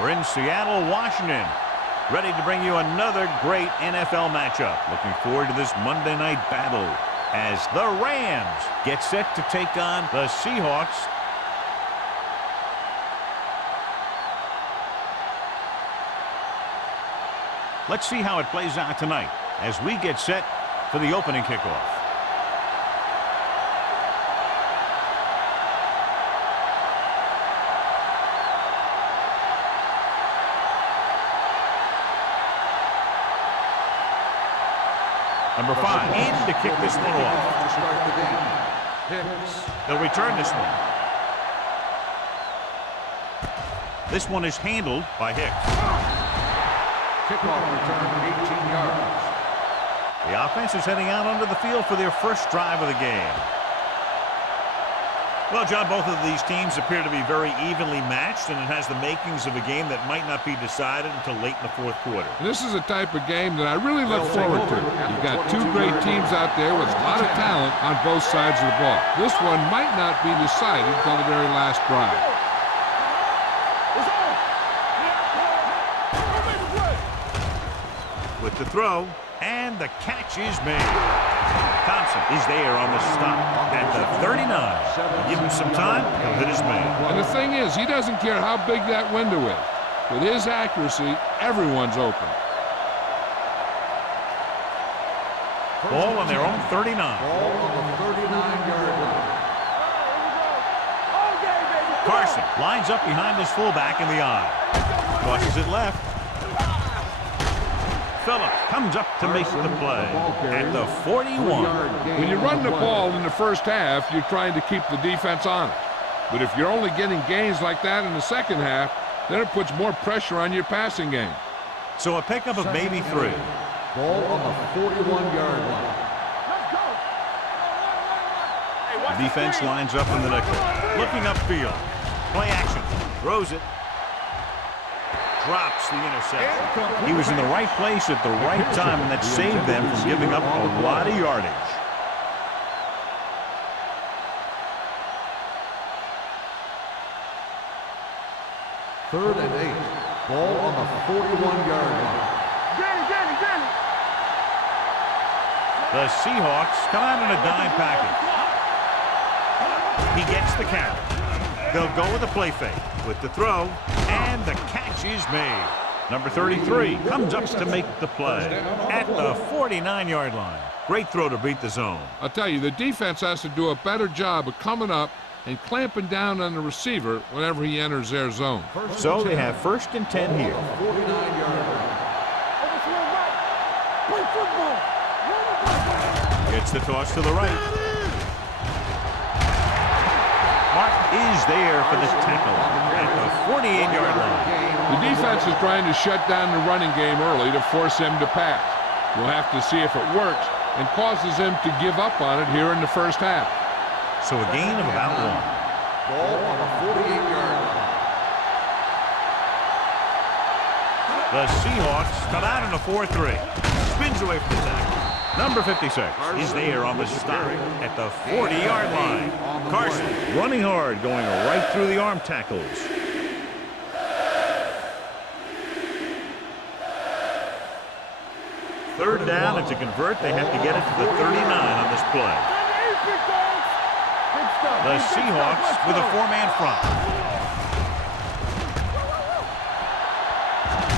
We're in Seattle, Washington, ready to bring you another great NFL matchup. Looking forward to this Monday night battle as the Rams get set to take on the Seahawks. Let's see how it plays out tonight as we get set for the opening kickoff. Number 5 in to kick this one off. They'll return this one. This one is handled by Hicks. Kickoff return, 18 yards. The offense is heading out onto the field for their first drive of the game. Well, John, both of these teams appear to be very evenly matched, and it has the makings of a game that might not be decided until late in the fourth quarter. This is a type of game that I really look forward to. You've got two great teams out there with a lot of talent on both sides of the ball. This one might not be decided until the very last drive. With the throw, and the catch is made. Thompson is there on the stop at the 39. Give him some time, he'll hit his man. And the thing is, he doesn't care how big that window is. With his accuracy, everyone's open. Ball on their own 39. Ball on the 39-yard line. Carson lines up behind his fullback in the eye. Tosses it left. Phillips comes up to make the play at the 41. When you run the ball in the first half, you're trying to keep the defense honest. But if you're only getting gains like that in the second half, then it puts more pressure on your passing game. So a pickup of maybe 3. Ball on the 41-yard line. The defense lines up in the nickel. Looking upfield. Play action. Throws it. Drops the interception. He was in the right place at the right time, and that saved them from giving up a lot of yardage. Third and 8. Ball on the 41-yard line. The Seahawks come out in a dime package. He gets the carry. They'll go with a play fake. With the throw, and the catch is made. Number 33 comes up to make the play at the 49-yard line. Great throw to beat the zone. I'll tell you, the defense has to do a better job of coming up and clamping down on the receiver whenever he enters their zone. So they have 1st and 10 here. 49-yard line. Gets the toss to the right. Mark is there for the tackle at the 48-yard line. The defense is trying to shut down the running game early to force him to pass. We'll have to see if it works and causes him to give up on it here in the first half. So a gain of about 1. Ball on the 48-yard line. The Seahawks come out in a 4-3. Spins away from the tackle. Number 56 is there on the stop at the 40-yard line. Carson running hard, going right through the arm tackles. Third down, and to convert, they have to get it to the 39 on this play. The Seahawks with a 4-man front.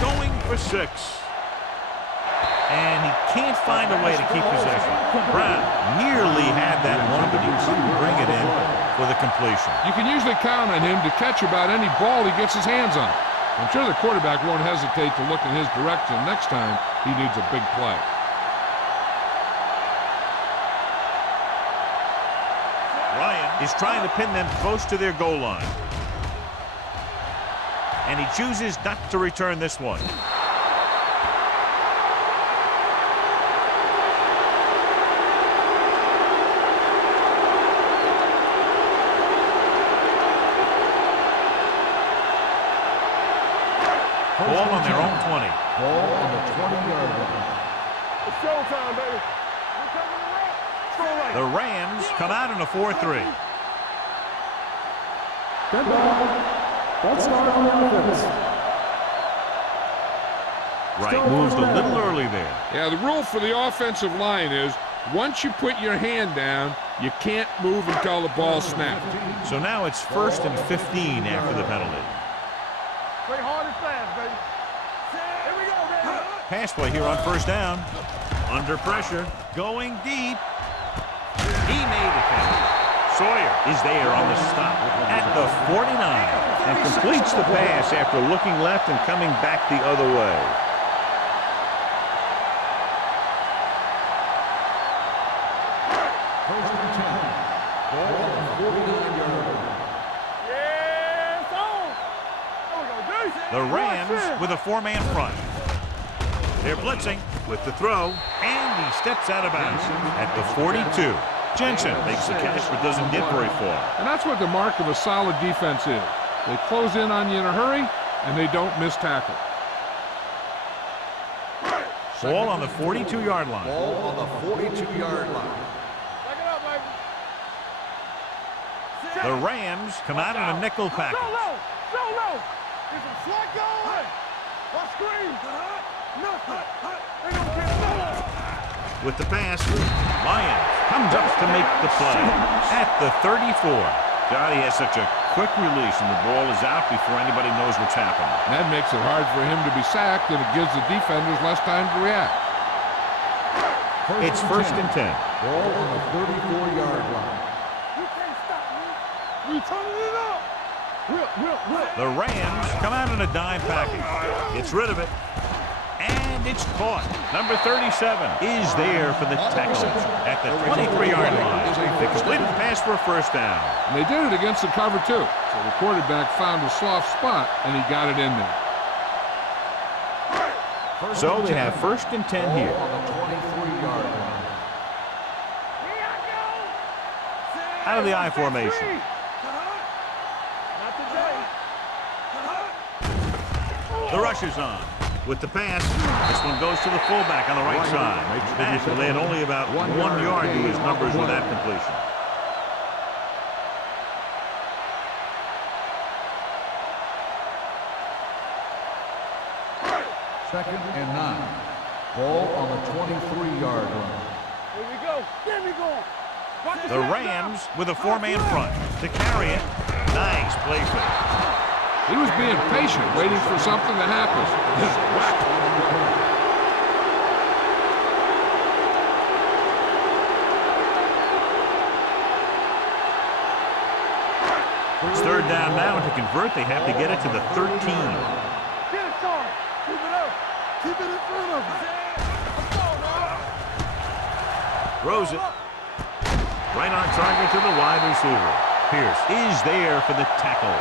Going for 6. And he can't find a way to keep possession. Brown nearly had that one, but he couldn't bring it in for the completion. You can usually count on him to catch about any ball he gets his hands on. I'm sure the quarterback won't hesitate to look in his direction next time he needs a big play. Ryan is trying to pin them close to their goal line. And he chooses not to return this one. Ball on their own 20. Ball on the 20-yard line. It's showtime, baby. The Rams come out in a 4-3. Good ball. That's start on the offense. Right, moved a little early there. Yeah, the rule for the offensive line is once you put your hand down, you can't move until the ball snaps. So now it's 1st and 15 after the penalty. Play hard and fast, baby. Here we go, baby. Pass play here on 1st down. Under pressure, going deep. He made the catch. Sawyer is there on the stop at the 49. And completes the pass after looking left and coming back the other way. First and 10. Ball on the 49-yard line. Yes, on. There we go, Jason. The Rams with a 4-man front. They're blitzing with the throw, and he steps out of bounds at the 42. Jensen makes the catch but doesn't get very far. And that's what the mark of a solid defense is. They close in on you in a hurry, and they don't miss tackle. Ball on the 42-yard line. Ball on the 42-yard line. Back it up, baby. The Rams come out in a nickel So package. low. So low. Is it slot going? What screen? Nothing. They don't get no. With the pass, Lyons comes up to make the play at the 34. God, he has such a quick release, and the ball is out before anybody knows what's happening. That makes it hard for him to be sacked, and it gives the defenders less time to react. It's 1st and 10. Ball on the 34-yard line. You can't stop me. We turning it up. Whip. The Rams come out in a dime package. Gets rid of it. And it's caught. Number 37 is there for the tackle at the 23-yard line. They completed the pass for a 1st down. And they did it against the cover, too. So the quarterback found a soft spot, and he got it in there. So they have 1st and 10 Ball here. on the 23-yard line. Here I go. Out of the I formation. Not today. The rush is on. With the pass, this one goes to the fullback on the right side. That will add only about 1 yard to his numbers with that completion. Second and 9. Ball on the 23-yard line. Here we go. Get me going. Watch The Rams with a 4-man front to carry it. Nice play fake. He was being patient, waiting for something to happen. It's 3rd down now, and to convert, they have to get it to the 13. Get it, Sean. Keep it up. Keep it in front of us. Let's go, man. Throws it. Right on target to the wide receiver. Pierce is there for the tackle.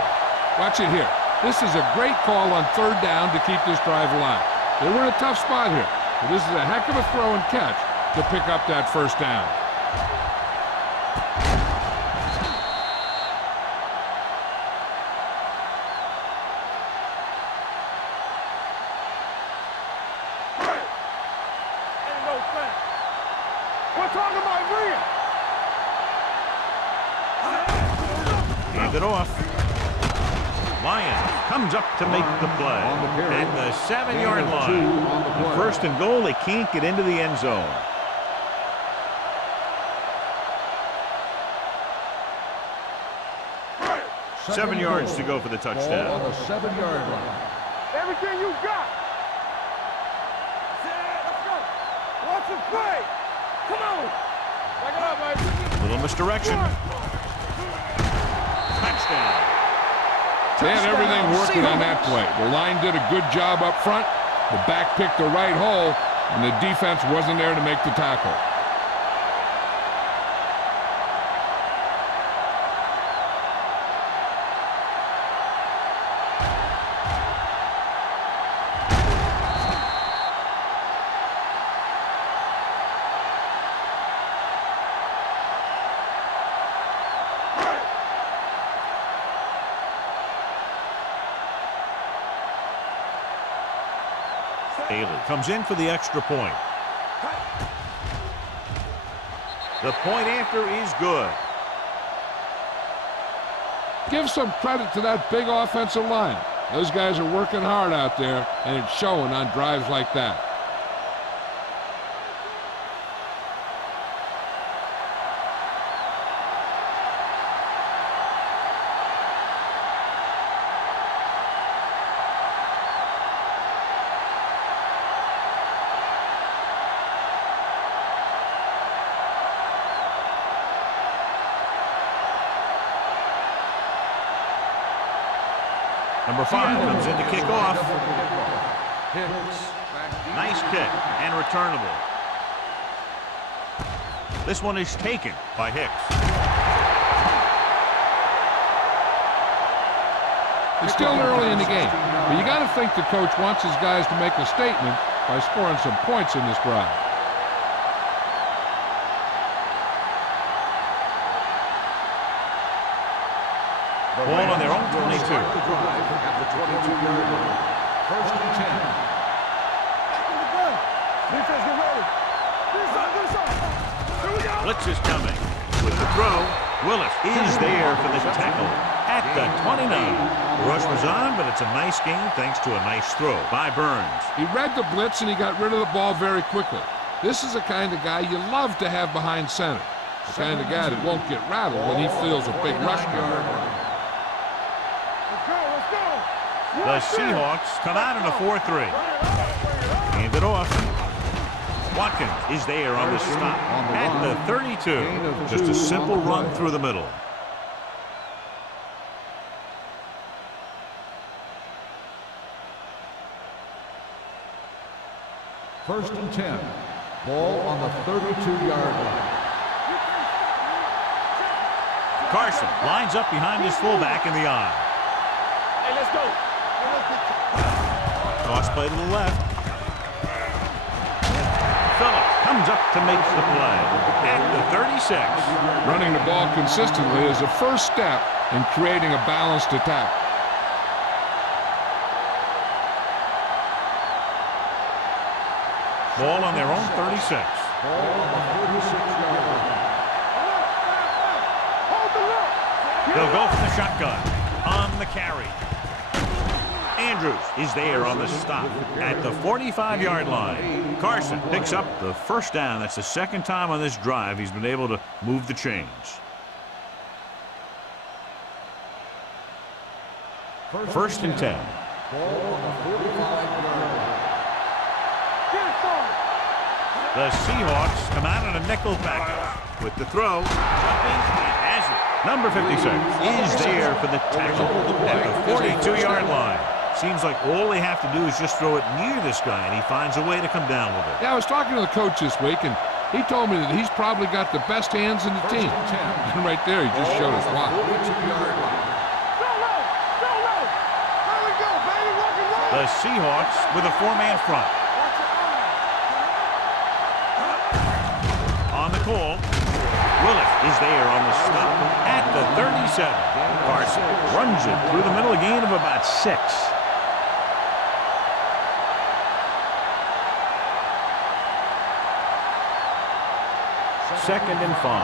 Watch it here. This is a great call on 3rd down to keep this drive alive. They were in a tough spot here, but this is a heck of a throw and catch to pick up that 1st down. Ain't no thing. We're talking about real. Hand it off. Lyons comes up to make the play at the 7-yard line. The 1st and goal, they can't get into the end zone. Seven yards to go for the Ball touchdown. on the 7-yard line. Everything you got. Let's go. Watch him play. Come on. Back it up, baby. Little misdirection. Touchdown. They had everything working on that play. The line did a good job up front. The back picked the right hole, and the defense wasn't there to make the tackle. Haley comes in for the extra point. The point after is good. Give some credit to that big offensive line. Those guys are working hard out there, and it's showing on drives like that. Number 5 comes in to kick off. Nice kick and returnable. This one is taken by Hicks. It's still early in the game, but you got to think the coach wants his guys to make a statement by scoring some points in this drive. Ball on their own 22. At the 22-yard line. First and 10. Back in the gun. Defense, get ready. This side. Here we go. Blitz is coming. With the throw, Willis is there for the tackle at the 29. The rush was on, but it's a nice gain thanks to a nice throw by Burns. He read the blitz and he got rid of the ball very quickly. This is the kind of guy you love to have behind center. The kind of guy that won't get rattled when he feels a big rush coming. The Seahawks come out in a 4-3. Hand it off. Watkins is there on the stop at the 32. Just a simple run through the middle. First and 10. Ball on the 32-yard line. Carson lines up behind his fullback in the eye. Hey, let's go. Toss play to the left. Phillips comes up to make the play at the 36. Running the ball consistently is the first step in creating a balanced attack. Ball on their own 36. Ball on the 36-yard line. Hold the look. They'll go for the shotgun on the carry. Andrews is there on the stop at the 45-yard line. Carson picks up the first down. That's the second time on this drive he's been able to move the chains. First and 10. Ball on the 45-yard line. The Seahawks come out in a nickel package with the throw. Jumping, he has it. Number 56 is there for the tackle at the 42-yard line. Seems like all they have to do is just throw it near this guy, and he finds a way to come down with it. Yeah, I was talking to the coach this week, and he told me that he's probably got the best hands in the team. And right there, he just showed us why. The Seahawks with a 4-man front. On the call, Willis is there on the stop at the 37. Carson runs it through the middle, a gain of about 6. Second and 5. Ball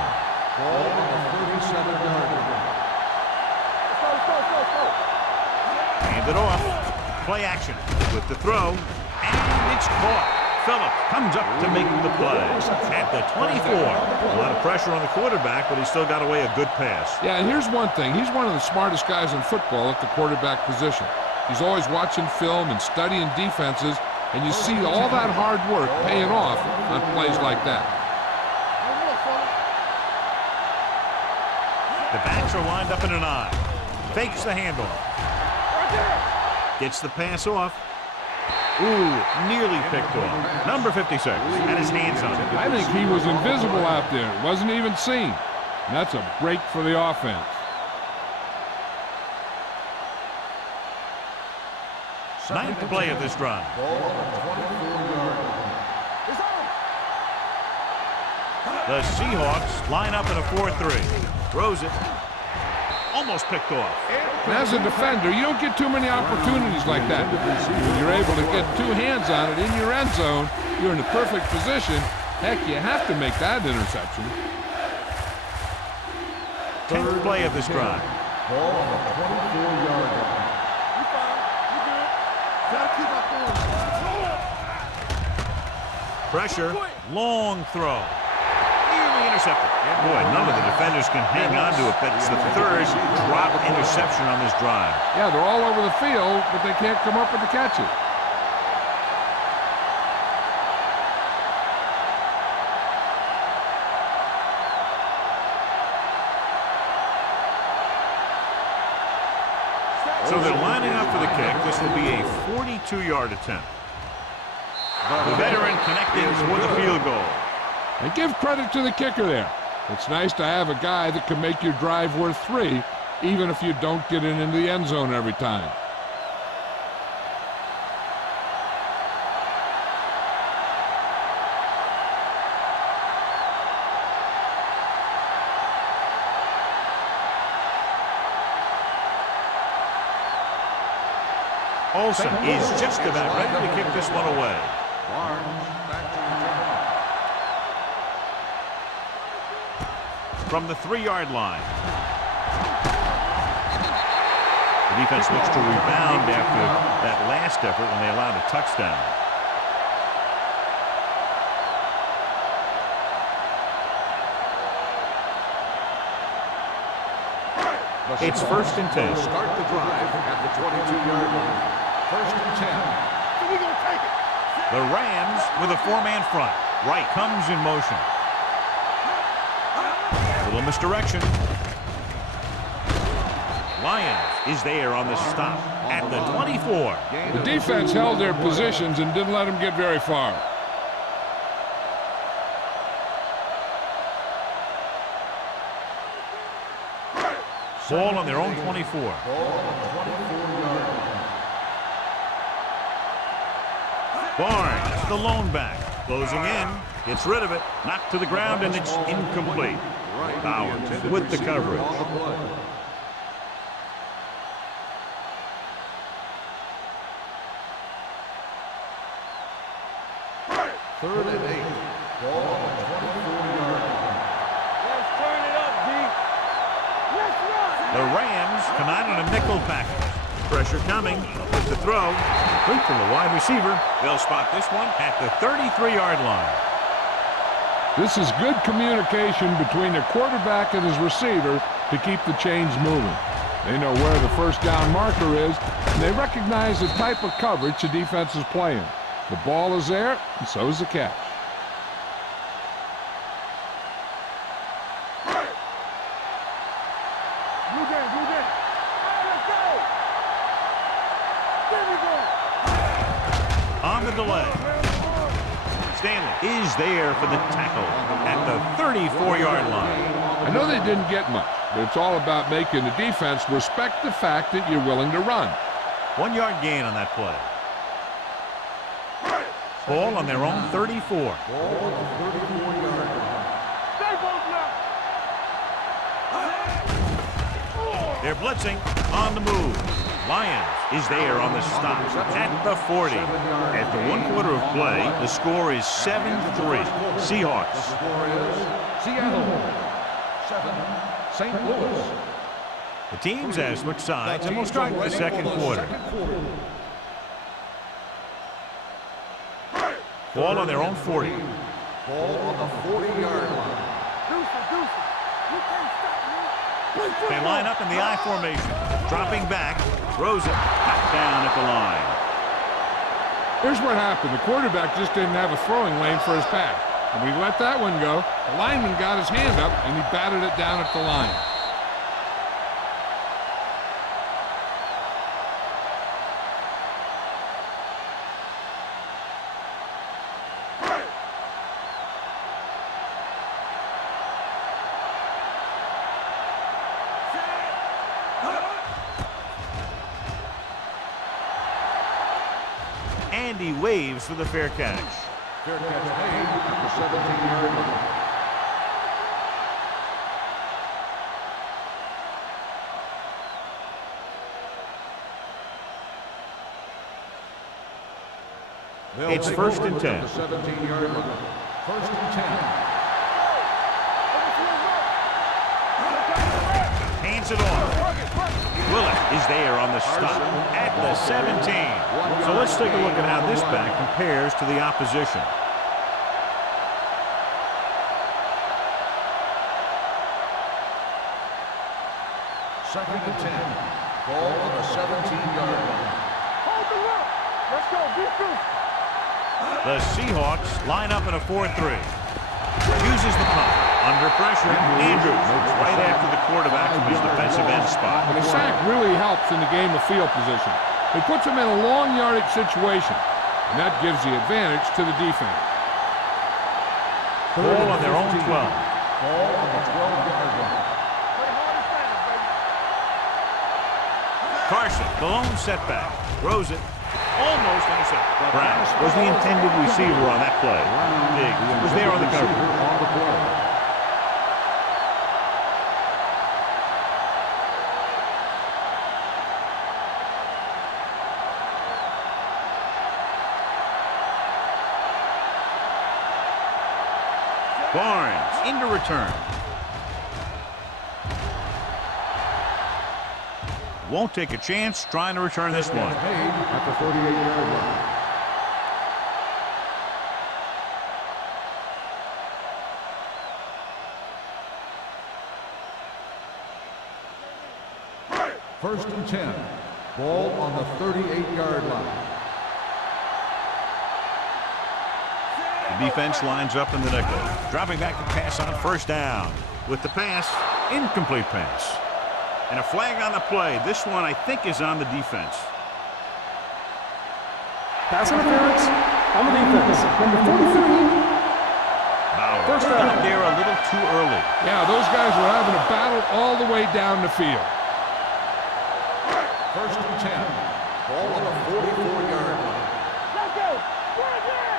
on the 37-yard line. Hand it off. Play action with the throw, and it's caught. Phillips comes up to make the play at the 24. A lot of pressure on the quarterback, but he still got away a good pass. Yeah, and here's one thing. He's one of the smartest guys in football at the quarterback position. He's always watching film and studying defenses, and you see all that hard work paying off on plays like that. The backs are lined up in an eye. Fakes the handoff. Gets the pass off. Ooh, nearly picked off. Number 56 had his hands on it. I think he was invisible out there. Wasn't even seen. And that's a break for the offense. Ninth play of this drive. Ball on the 24-yard line. The Seahawks line up in a 4-3. Throws it. Almost picked off. And as a defender, you don't get too many opportunities like that. When you're able to get two hands on it in your end zone, you're in the perfect position. Heck, you have to make that interception. 10th play of this drive. Ball on the 24-yard line. Pressure, long throw. Nearly intercepted. And boy, none of the defenders can hang on to it. That's the third drop interception on this drive. Yeah, they're all over the field, but they can't come up with the catches. So they're lining up for the kick. This will be a 42-yard attempt. The veteran connecting for the field goal. And give credit to the kicker there. It's nice to have a guy that can make your drive worth 3, even if you don't get it into the end zone every time. Olsen is just about ready to kick this one away. From the 3-yard line. The defense looks to rebound after that last effort when they allowed a touchdown. It's 1st and 10. Start the drive at the 22-yard line. 1st and 10. We're going to take it. The Rams with a 4-man front. Wright comes in motion. Little misdirection. Lions is there on the stop at the 24. The defense held their positions and didn't let them get very far. Ball on their own 24. Barnes, the lone back, closing in, gets rid of it, knocked to the ground, and it's incomplete. Bowers with the coverage. 3rd and 8. Ball on the 24-yard line. Let's turn it up, D. Let's run. The Rams come out in a nickel package. Pressure coming with the throw. Complete from the wide receiver. They'll spot this one at the 33-yard line. This is good communication between the quarterback and his receiver to keep the chains moving. They know where the first down marker is, and they recognize the type of coverage the defense is playing. The ball is there, and so is the catch. Blue game, blue game. Let's go. There we go. On the delay. Stanley is there for the tackle at the 34-yard line. I know they didn't get much, but it's all about making the defense respect the fact that you're willing to run. 1-yard gain on that play. Ball on their own 34. Ball on the 34-yard line. Stay both now. They're blitzing on the move. Lions is there on the stop at the 40. After 1 quarter of play, the score is 7-3. Seahawks. The score is Seattle 7, St. Louis. The teams have switched sides and will start the second quarter. Ball on their own 40. Ball on the 40-yard line. Deuce. You can't stop me. They line up in the I formation. Dropping back, throws it back down at the line. Here's what happened. The quarterback just didn't have a throwing lane for his pass. And we let that one go. The lineman got his hand up, and he batted it down at the line. And he waves for the fair catch. Fair catch made at the 17-yard line. It's 1st and 10. The 17-yard line. 1st and 10. Hands it off. Willett is there on the stop at the 17. So let's take a look at how this back compares to the opposition. Second and 10. Ball on the 17-yard line. Hold the look. Let's go. Defense. The Seahawks line up in a 4-3. Uses the punt. Under pressure, Andrews right after the quarterback from his defensive end spot. And a sack really helps in the game of field position. It puts them in a long yardage situation, and that gives the advantage to the defense. Ball on their own 12. Ball on the 12-yard line. Play hard and fast, baby. Carson, the lone setback, throws it, almost intercepted. Brown was the intended receiver on that play. Diggs was there on the cover. On the play. Barnes into return. Won't take a chance trying to return this one. Made at the 38-yard line. First and 10. Ball on the 38-yard line. The defense lines up in the nickel. Dropping back to pass on first down. With the pass, incomplete pass. And a flag on the play. This one, I think, is on the defense. Pass interference on the defense. Number 43. Bauer First down. got there a little too early. Yeah, those guys were having a battle all the way down the field. First and 10. Ball on the 44-yard line. Let's go. Right there.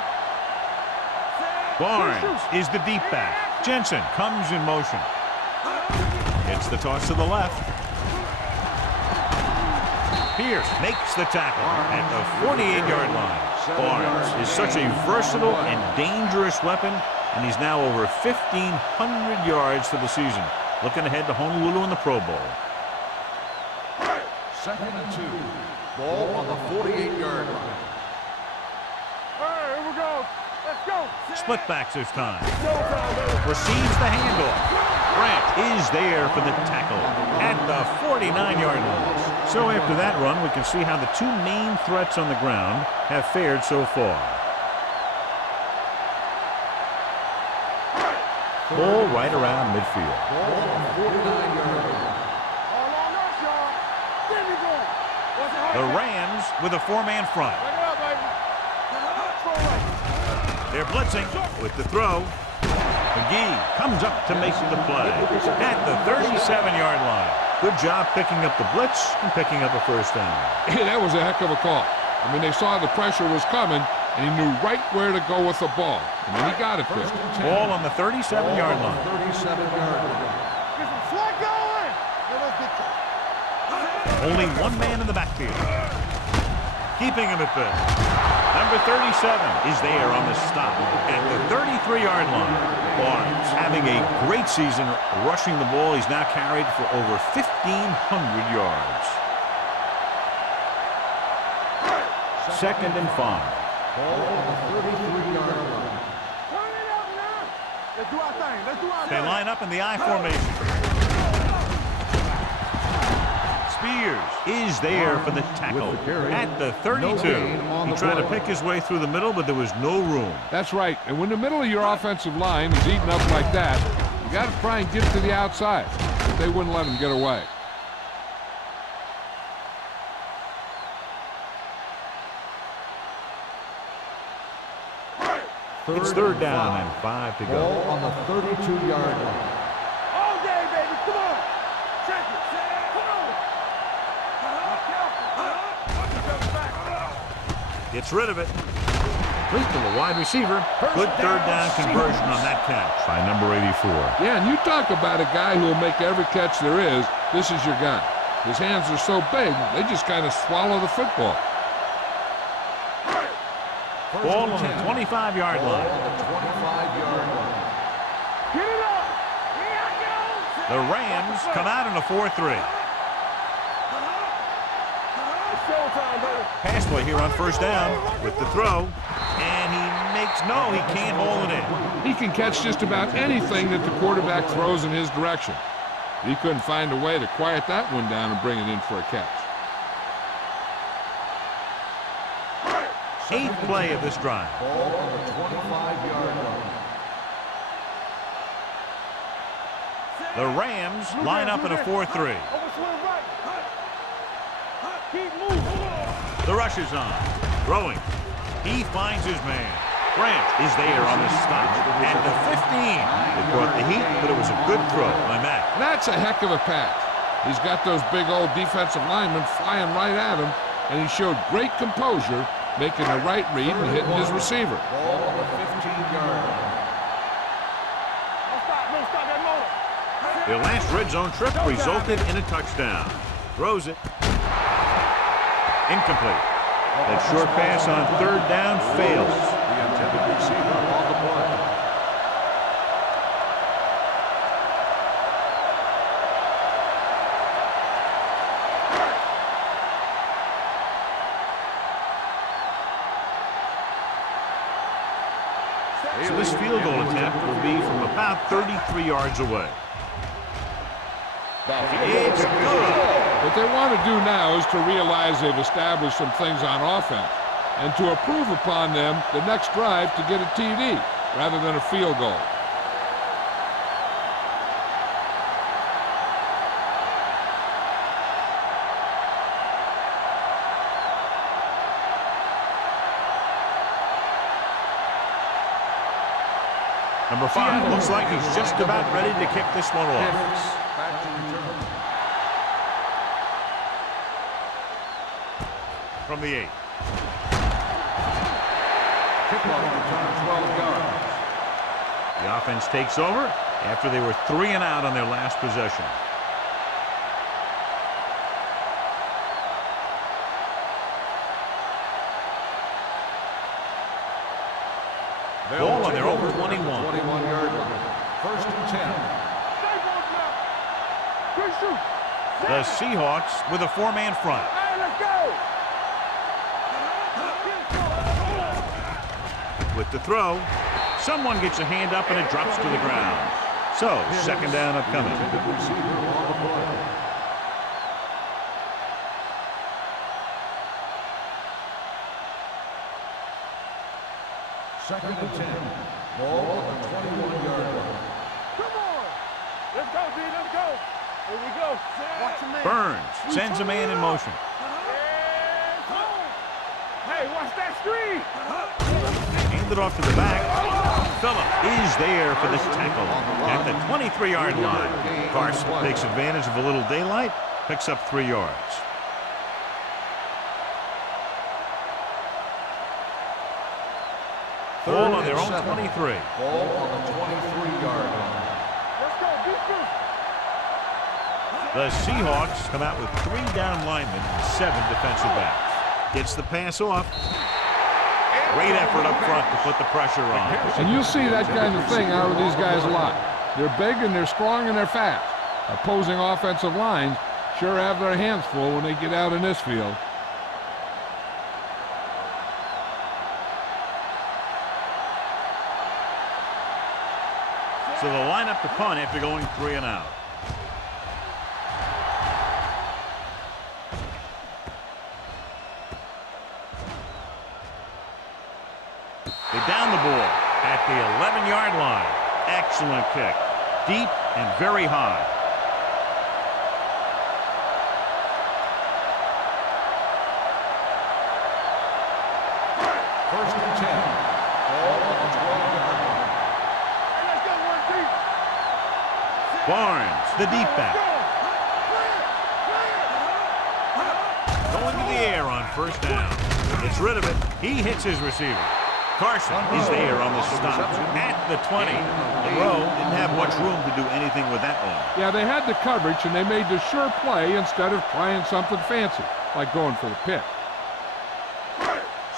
Barnes is the deep back. Jensen comes in motion. It's the toss to the left. Pierce makes the tackle at the 48-yard line. Barnes is such a versatile and dangerous weapon, and he's now over 1,500 yards for the season. Looking ahead to Honolulu in the Pro Bowl. Second and 2. Ball on the 48-yard line. All right, here we go. Let's go. Split backs this time. Showtime, baby. Receives the handoff. Grant is there for the tackle at the 49-yard line. So after that run, we can see how the two main threats on the ground have fared so far. Ball right around midfield. Ball on the 49-yard line. All on us, y'all. There we go. What's it hard? The Rams with a four-man front. Bring it up, baby. Throw right. They're blitzing with the throw. McGee comes up to make the play at the 37-yard line. Good job picking up the blitz and picking up a first down. That was a heck of a call. I mean, they saw the pressure was coming, and he knew right where to go with the ball. And then he got it there. First and 10. Ball on the 37-yard line. 37-yard line. Get some slack going. Let us get you. Only one man in the backfield. Keeping him at bay. Number 37 is there on the stop at the 33-yard line. Barnes having a great season rushing the ball. He's now carried for over 1,500 yards. Second and 5. Ball on the 33-yard line. Turn it up now. Let's do our thing. Let's do our They thing. line up in the I formation. Spears is there for the tackle With the carry. at the 32. No gain on He the tried to play. pick his way through the middle, but there was no room. That's right. And when the middle of your offensive line is eaten up like that, you got to try and get to the outside. But they wouldn't let him get away. It's third down and 5 to go. Ball on the 32-yard line. All day, baby. Come on. Check it. Come on. Watch yourself back. Gets rid of it. Complete to the wide receiver. Good third down conversion on that catch by number 84. Yeah, and you talk about a guy who will make every catch there is. This is your guy. His hands are so big, they just kind of swallow the football. First Ball and on the 10. 25-yard Ball line. on the 25-yard line. Get it up. Here I go. The Rams come out in a 4-3. It's showtime, baby. Pass play here on first down with the throw. And he can't hold it in. He can catch just about anything that the quarterback throws in his direction. He couldn't find a way to quiet that one down and bring it in for a catch. 8th play of this drive. Ball on the 25-yard line. The Rams line up in a 4-3. Keep moving. The rush is on. Throwing. He finds his man. Grant is there on the stop. At the 15. It brought the heat, but it was a good throw by Matt. That's a heck of a pass. He's got those big old defensive linemen flying right at him, and he showed great composure, making the right read and hitting his receiver. Ball on the 15-yard line. Don't stop that motor. Their last red zone trip resulted in a touchdown. Throws it. Incomplete. That short pass on 3rd down fails. The intended receiver on the play. So this field goal attempt will be from about 33 yards away. It's good. What they want to do now is to realize they've established some things on offense and to improve upon them the next drive to get a TD rather than a field goal. Number 5 looks like he's just about ready to kick this one off. Back to return. From the 8. Kickoff return 12 yards. The offense takes over after they were 3 and out on their last possession. Ball on their own 21. 21-yard line. 1st and 10. Good shoot. The Seahawks with a 4-man front. Hey, let's go. With the throw, someone gets a hand up and it drops to the ground. So, 2nd down upcoming. Intended receiver on the play. Second and 10. Ball on the 21-yard line. Come on. Let's go, D. Let's go. Here we go. Watch your man. Burns sends a man in motion. Hey, watch that screen. Handed off to the back. Phillip is there for the tackle at the 23-yard line. Carson takes advantage of a little daylight, picks up 3 yards. Ball on their own 23. Ball on the 23-yard line. Let's go, defense. The Seahawks come out with 3 down linemen and 7 defensive backs. Gets the pass off. Great effort up front to put the pressure on. And you see that kind of thing out of these guys a lot. They're big and they're strong and they're fast. Opposing offensive lines sure have their hands full when they get out in this field. So they'll line up to punt after going 3 and out. They down the ball at the 11-yard line. Excellent kick. Deep and very high. First and 10. Ball on the 12-yard line. Hey, let's go, one deep. Barnes, the deep back. Going to the air on 1st down. Gets rid of it. He hits his receiver. Carson is there on the stop at the 20. The row didn't have much room to do anything with that one. Yeah, they had the coverage and they made the sure play instead of trying something fancy, like going for the pick.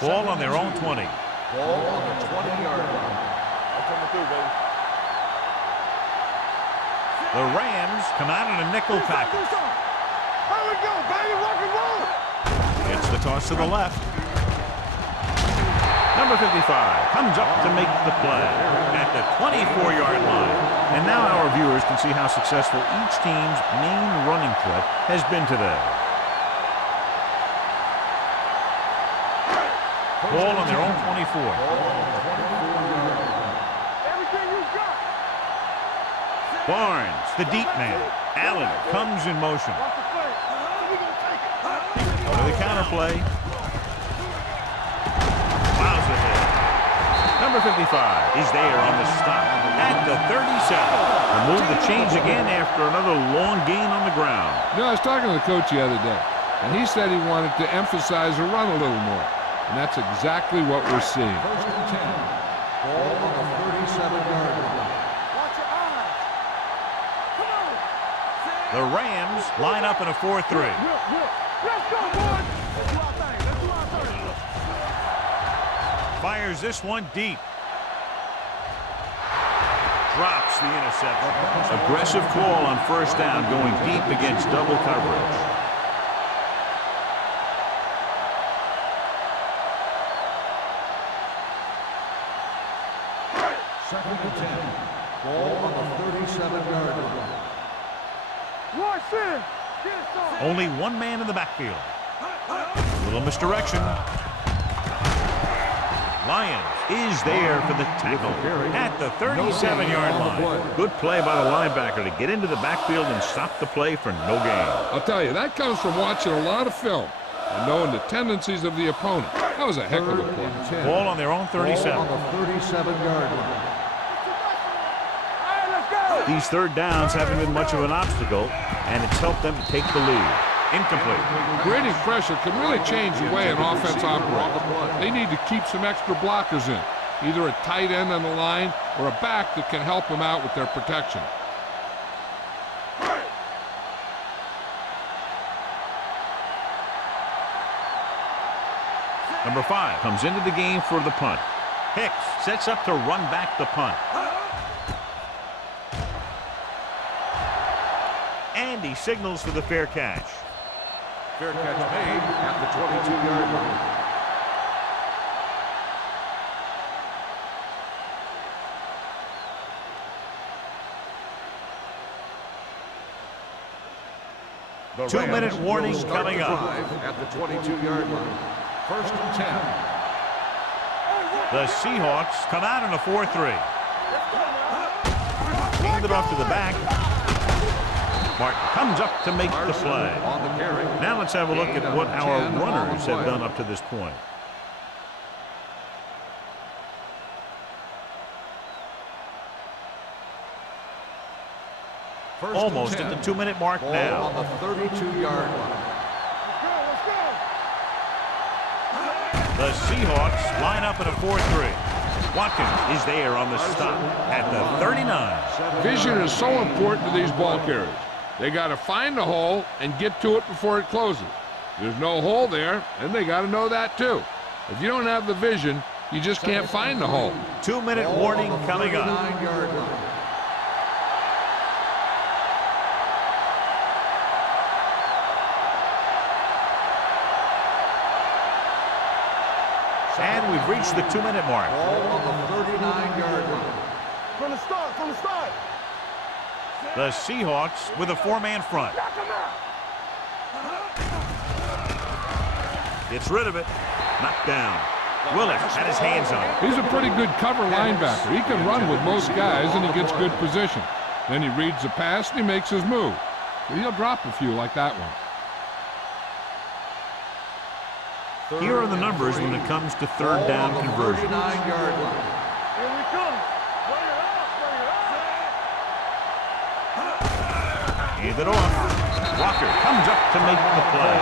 Ball on their own 20. Ball on the 20-yard line. The Rams come out in a nickel package. Here we go, baby. Rock and roll. It's the toss to the left. Number 55 comes up to make the play at the 24-yard line. And now our viewers can see how successful each team's main running threat has been today. Ball on their own 24. Everything you got. Barnes, the deep man. Allen comes in motion. Watch the play. We gonna take it. To the counter play. Plows ahead. Number 55 is there on the stop at the 37. A move to change again after another long gain on the ground. You know, I was talking to the coach the other day, and he said he wanted to emphasize the run a little more. And that's exactly what we're seeing. First and 10. Ball on the 37-yard line. Watch your eyes. Come on. The Rams line up in a 4-3. Let's go, boys. Let's do our thing. Let's do our thing. Fires this one deep. Drops the interception. Aggressive call on first down, going deep against double coverage. Second and 10. Ball on the 37-yard line. Royce in. Get it started. Only one man in the backfield. Little misdirection. Lyons is there for the tackle at the 37-yard line. Good play by the linebacker to get into the backfield and stop the play for no gain. I'll tell you, that comes from watching a lot of film and knowing the tendencies of the opponent. That was a heck of a play. Ball on their own 37. Ball on the 37-yard line. Hey, let's go. These third downs haven't been much of an obstacle, and it's helped them to take the lead. Incomplete. Creating pressure can really change the way an offense operates. They need to keep some extra blockers in, either a tight end on the line or a back that can help them out with their protection. Number 5 comes into the game for the punt. Hicks sets up to run back the punt. And he signals for the fair catch. Fair catch made at the 22-yard line. The 2-minute Rams warning will start coming the up. drive at the 22-yard line. First and 10. The Seahawks come out in a 4-3. Hand it off to the back. Martin comes up to make the play. On the carry. Now let's have a look at what our runners have done up to this point. First Almost and 10. at the 2-minute mark Ball now. on the 32-yard line. Let's go. The Seahawks line up in a 4-3. Watkins is there on the stop at the 39. Vision is so important to these ball carriers. They got to find the hole and get to it before it closes. There's no hole there, and they got to know that too. If you don't have the vision, you just can't find the hole. 2-minute warning coming up. 39-yard line. And we've reached the 2-minute mark. Ball on the 39-yard line. From the start. From the start. The Seahawks with a 4-man front. Knock him out. Gets rid of it. Knocked down. Willis had his hands on it. He's a pretty good cover linebacker. He can run with most guys, and he gets good position. Then he reads the pass, and he makes his move. But he'll drop a few like that one. Here are the numbers when it comes to third down conversions. 39-yard line. Here we come. Bring it up. Bring it up. Hand it off. Walker comes up to make the play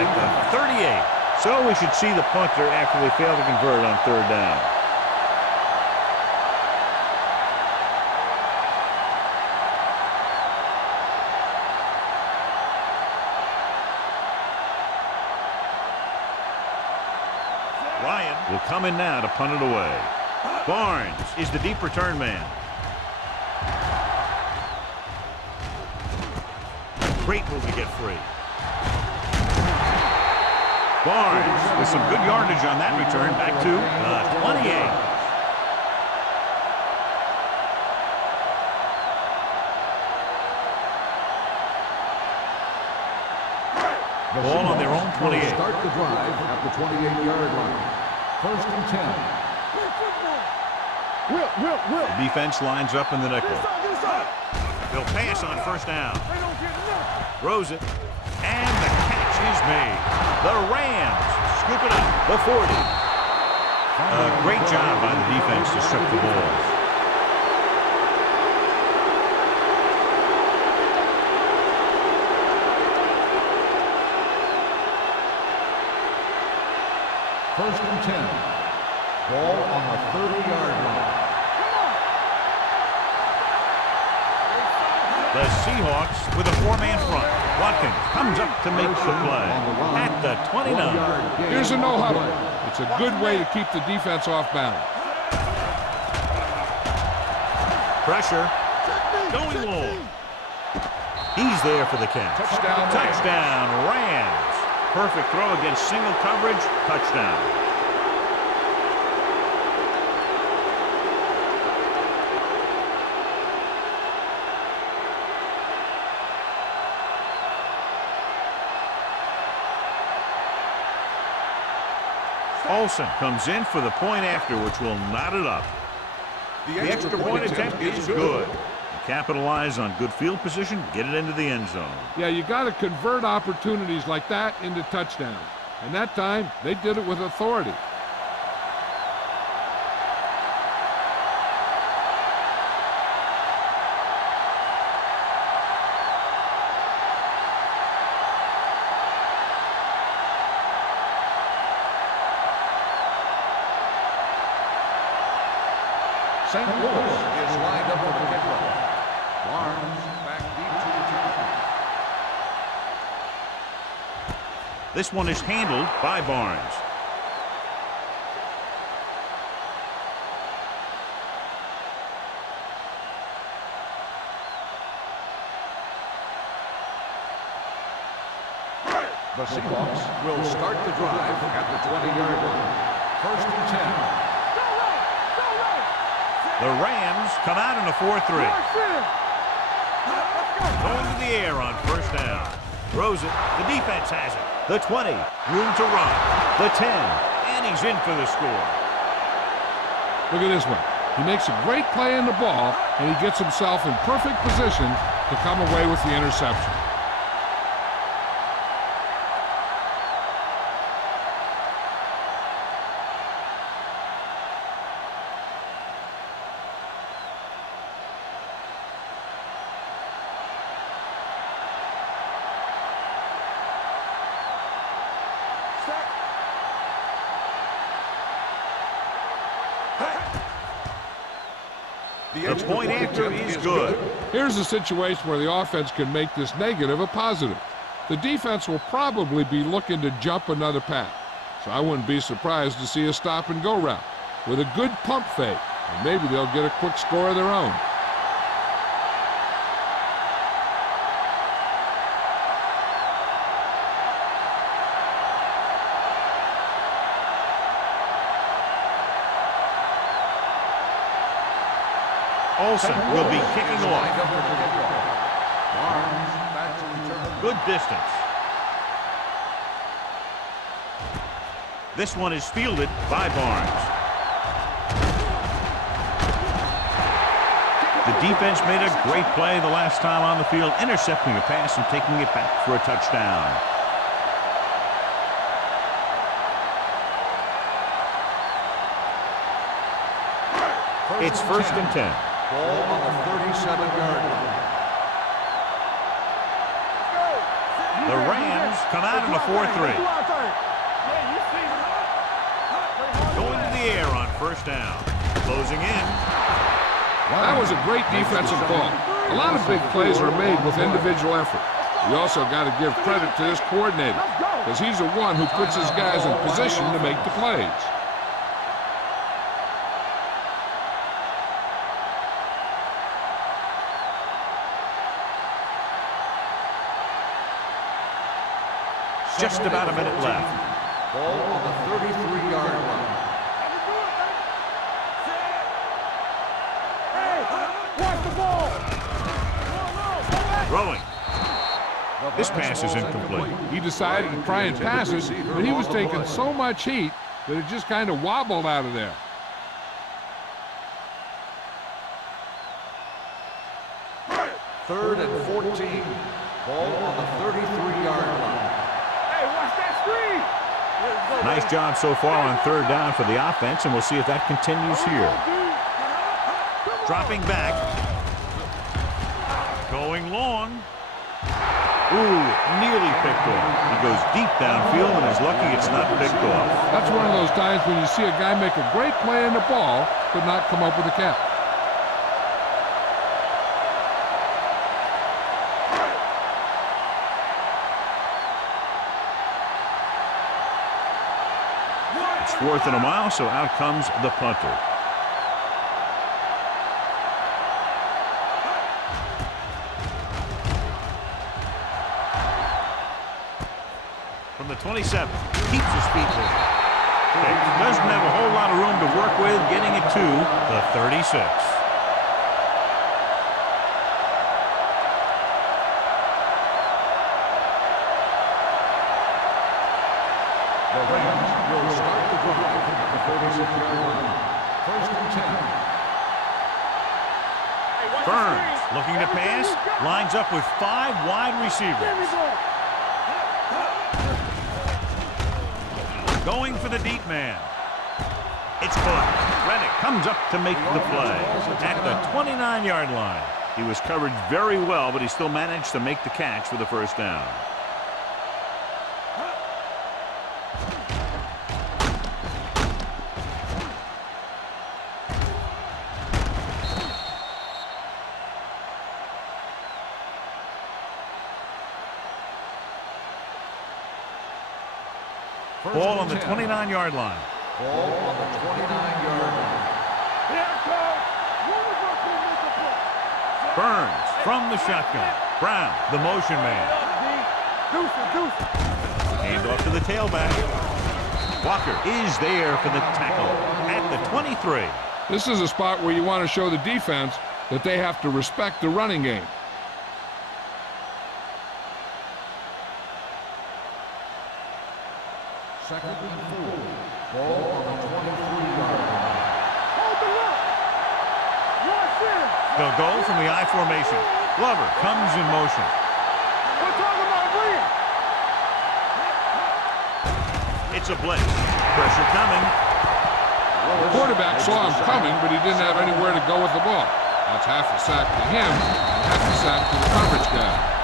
at the 38. So we should see the punter after they fail to convert on third down. Ryan will come in now to punt it away. Barnes is the deep return man. Great move to get free. Barnes with some good yardage on that return back to the 28. Ball on their own 28. Start the drive at the 28-yard line. 1st and 10. Will. The defense lines up in the nickel. Get inside. They'll pass on 1st down. Throws it. And the catch is made. The Rams scoop it up. The 40. Great job by the defense to strip the ball. First and 10. Ball on the 30-yard line. The Seahawks with a 4-man front. Watkins comes up to make the play at the 29. Here's a no-huddle. It's a good way to keep the defense off balance. Pressure. Going long. He's there for the catch. Touchdown, Rams. Perfect throw against single coverage. Touchdown. Olsen comes in for the point after, which will knot it up. The extra point attempt is good. Capitalize on good field position, get it into the end zone. Yeah, you got to convert opportunities like that into touchdowns. And that time, they did it with authority. St. Louis is lined up for the kickoff. Barnes back deep to the territory. This one is handled by Barnes. The Seahawks will start the drive at the 20-yard line. 1st and 10. The Rams come out in a 4-3. Going to the air on 1st down. Throws it. The defense has it. The 20. Room to run. The 10. And he's in for the score. Look at this one. He makes a great play in the ball, and he gets himself in perfect position to come away with the interception. The point after is good. Here's a situation where the offense can make this negative a positive. The defense will probably be looking to jump another pass, so I wouldn't be surprised to see a stop-and-go route with a good pump fake, and maybe they'll get a quick score of their own. Olsen will be kicking off. Barnes back to return. Good distance. This one is fielded by Barnes. The defense made a great play the last time on the field, intercepting a pass and taking it back for a touchdown. It's 1st and 10. Ball on the 37-yard line. The Rams come out in a 4-3. Going to the air on 1st down. Closing in. That was a great defensive call. A lot of big plays are made with individual effort. You also got to give credit to this coordinator, because he's the one who puts his guys in position to make the plays. Just about a minute left. Ball on the 33-yard line. Hey, watch the ball. Throwing. This pass is incomplete. He decided to try and pass it, but he was taking so much heat that it just kind of wobbled out of there. Third and 14. Ball on the 33-yard line. Hey, watch that screen. Nice job so far on third down for the offense, and we'll see if that continues here. Dropping back. Going long. Ooh, nearly picked off. He goes deep downfield and is lucky it's not picked off. That's one of those times when you see a guy make a great play on the ball, but not come up with a catch. It's 4th and a mile, so out comes the punter. From the 27, keeps his feet moving. Doesn't have a whole lot of room to work with, getting it to the 36. The Rams will start the drive at the 46-yard line. First and 10. Burns looking to pass, lines up with 5 wide receivers. Going for the deep man. It's caught. Reddick comes up to make the play at the 29-yard line. He was covered very well, but he still managed to make the catch for the first down. Ball on the 29-yard line. Ball on the 29-yard line. Burns from the shotgun. Brown, the motion man. Hand off to the tailback. Walker is there for the tackle at the 23. This is a spot where you want to show the defense that they have to respect the running game. Second and 4. Ball on the 23-yard line. They'll go from the I formation. Glover comes in motion. It's a blitz. Pressure coming. The quarterback saw him coming, but he didn't have anywhere to go with the ball. That's half a sack to him, and half a sack to the coverage guy.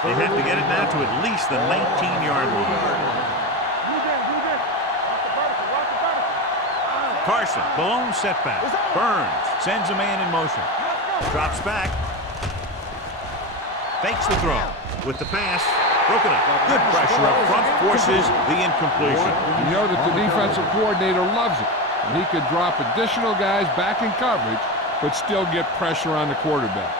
They have to get it now to at least the 19-yard line. Carson, the lone setback. Burns sends a man in motion. Drops back. Fakes the throw. With the pass, broken up. Good pressure up front, forces the incompletion. You know that the defensive coordinator loves it. And he could drop additional guys back in coverage, but still get pressure on the quarterback.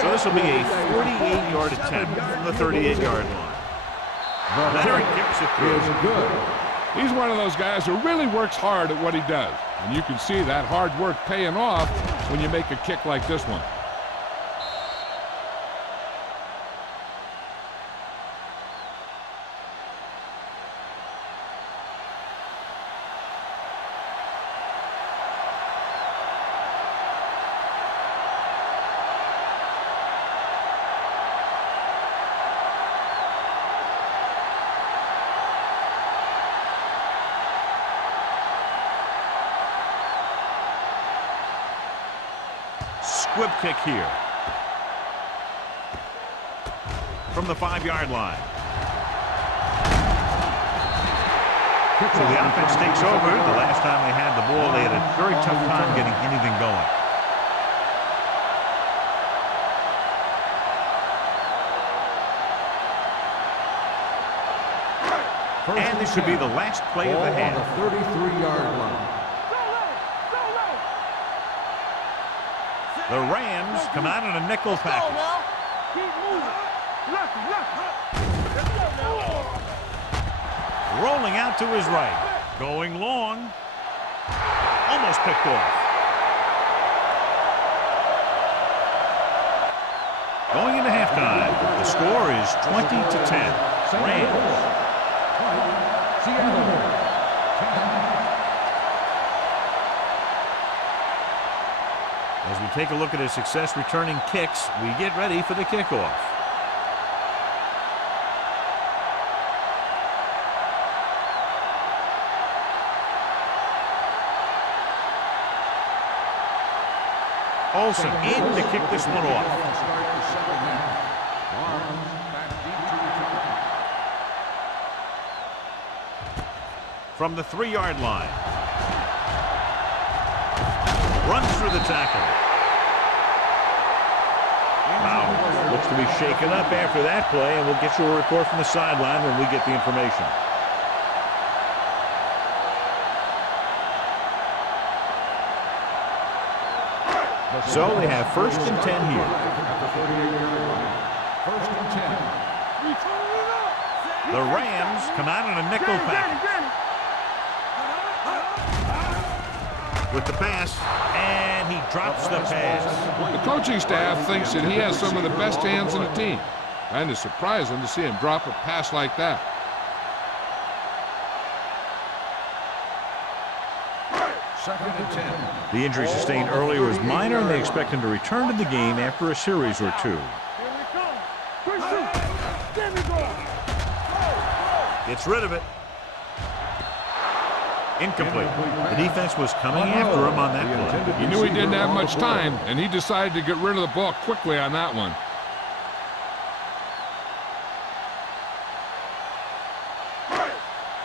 So this will be a 48-yard attempt from the 38-yard line. Leonard kicks it through. Good. He's one of those guys who really works hard at what he does. And you can see that hard work paying off when you make a kick like this one. Squib kick here. From the 5-yard line. So the offense takes over. The last time they had the ball, they had a very tough time getting anything going. And this should be the last play of the half. On the 33-yard line. The Rams come out in a nickel package. Keep moving. Left. Let's go now. Rolling out to his right. Going long. Almost picked off. Going into halftime, the score is 20-10. Rams. As we take a look at his success returning kicks, we get ready for the kickoff. Olsen in to kick this one off. From the 3-yard line. Runs through the tackle. Bowers looks to be shaken up after that play, and we'll get you a report from the sideline when we get the information. So they have 1st and 10 here. First and 10. The Rams come out in a nickel package. With the pass, and he drops the pass. The coaching staff thinks that he has some of the best hands in the team. And it's surprising to see him drop a pass like that. Second and 10. The injury sustained earlier was minor, and they expect him to return to the game after a series or two. Here we come. Quick shoot. There we go. Gets rid of it. Incomplete. The defense was coming after him on that play. He knew he didn't have much time, and he decided to get rid of the ball quickly on that one.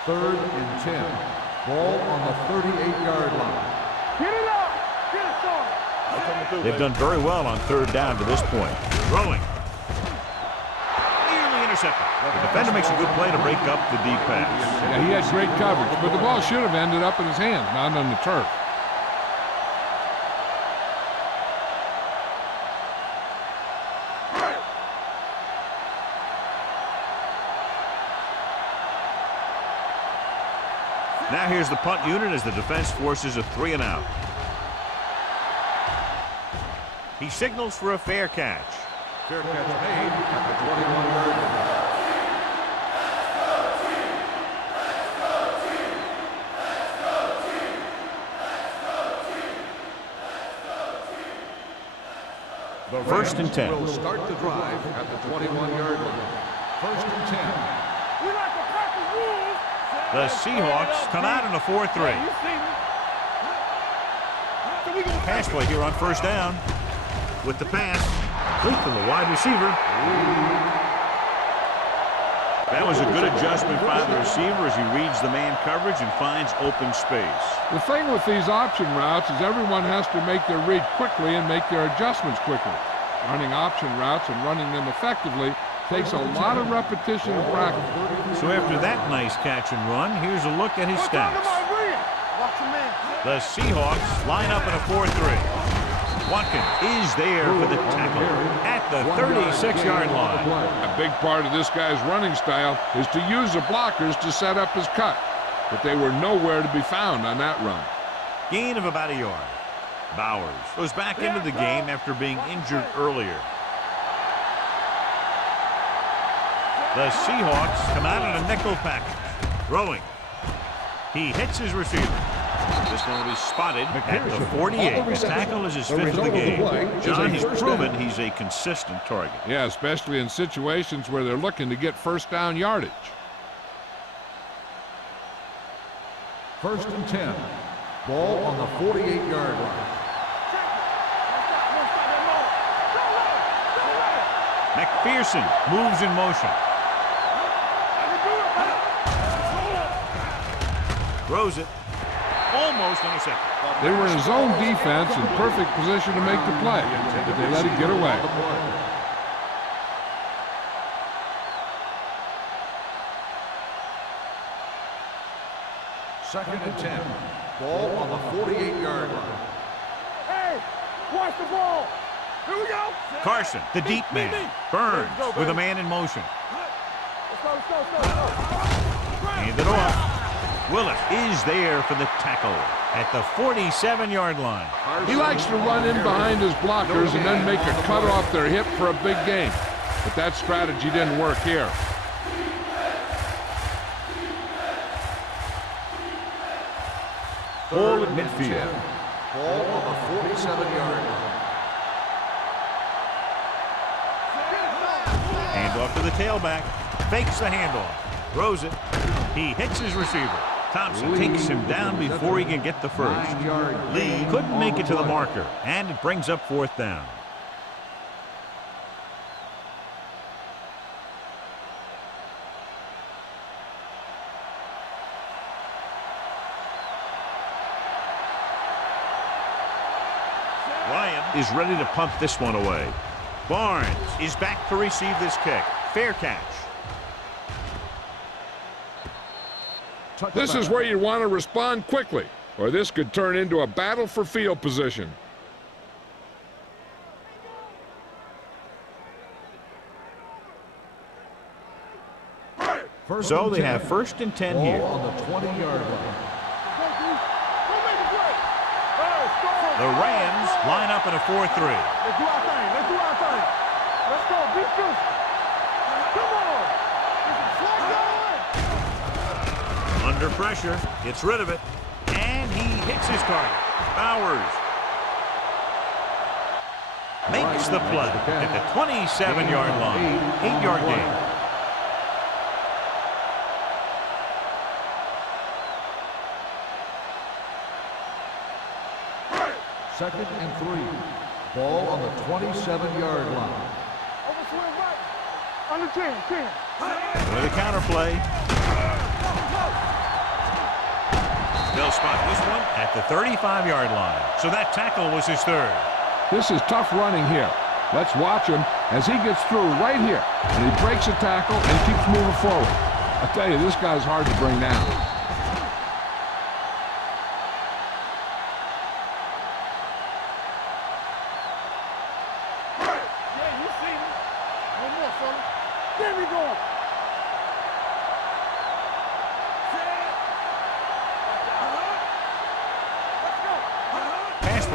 Third and 10. Ball on the 38-yard line. Get it up. Get it started. They've done very well on 3rd down to this point. Throwing. Nearly intercepted. The defender makes a good play to break up the deep pass. Yeah, he had great coverage, but the ball should have ended up in his hands, not on the turf. Now here's the punt unit as the defense forces a 3-and-out. He signals for a fair catch. Fair catch made at the 21-yard line. The 1st and 10. Will start the drive at the 21-yard line. 1st and 10. We like to practice rules. The Seahawks come out in a 4-3. You see me? So we gonna Pass play here on 1st down. With the pass, complete to the wide receiver. That was a good adjustment by the receiver as he reads the man coverage and finds open space. The thing with these option routes is everyone has to make their read quickly and make their adjustments quickly. Running option routes and running them effectively takes a lot of repetition and practice. So after that nice catch and run, here's a look at his stats. watch your man. The Seahawks line up in a 4-3. Watkins is there for the tackle at the 36-yard line. A big part of this guy's running style is to use the blockers to set up his cut, but they were nowhere to be found on that run. Gain of about a yard. Bowers goes back into the game after being injured earlier. The Seahawks come out in a nickel package. Throwing. He hits his receiver. This one will be spotted at the 48. His tackle is his 5th of the game. John, he's proven he's a consistent target. Yeah, especially in situations where they're looking to get 1st down yardage. 1st and 10. Ball on the 48-yard line. McPherson moves in motion. Throws it. Almost intercepted. They were in zone defense in perfect position to make the play, but they let it get away. Second and 10. Ball on the 48-yard line. Hey, watch the ball. Here we go. Carson, the deep man. Burns with a man in motion. Let's go. Hand it off. Willis is there for the tackle at the 47-yard line. He likes to run in behind his blockers and then make a cut off their hip for a big gain. But that strategy didn't work here. Ball at midfield. Ball on the 47-yard line. Hand off to the tailback. Fakes the handoff. Throws it. He hits his receiver. Thompson takes him down before he can get the first. Lee couldn't make it to the marker, and it brings up fourth down. Ryan is ready to punt this one away. Barnes is back to receive this kick. Fair catch. This is where you want to respond quickly, or this could turn into a battle for field position. So they have first and 10 here. Ball on the 20-yard line. The Rams line up in a 4-3. Let's do our thing. Let's do our thing. Let's go. Be true. Come on. Flag going. Under pressure, gets rid of it, and he hits his target. Bowers makes the play at the 27-yard line. 8-yard gain. Second and 3. Ball on the 27-yard line. Over swing right. Under 10. With a counter play. They'll spot this one at the 35-yard line. So that tackle was his third. This is tough running here. Let's watch him as he gets through right here. And he breaks a tackle and keeps moving forward. I tell you, this guy's hard to bring down.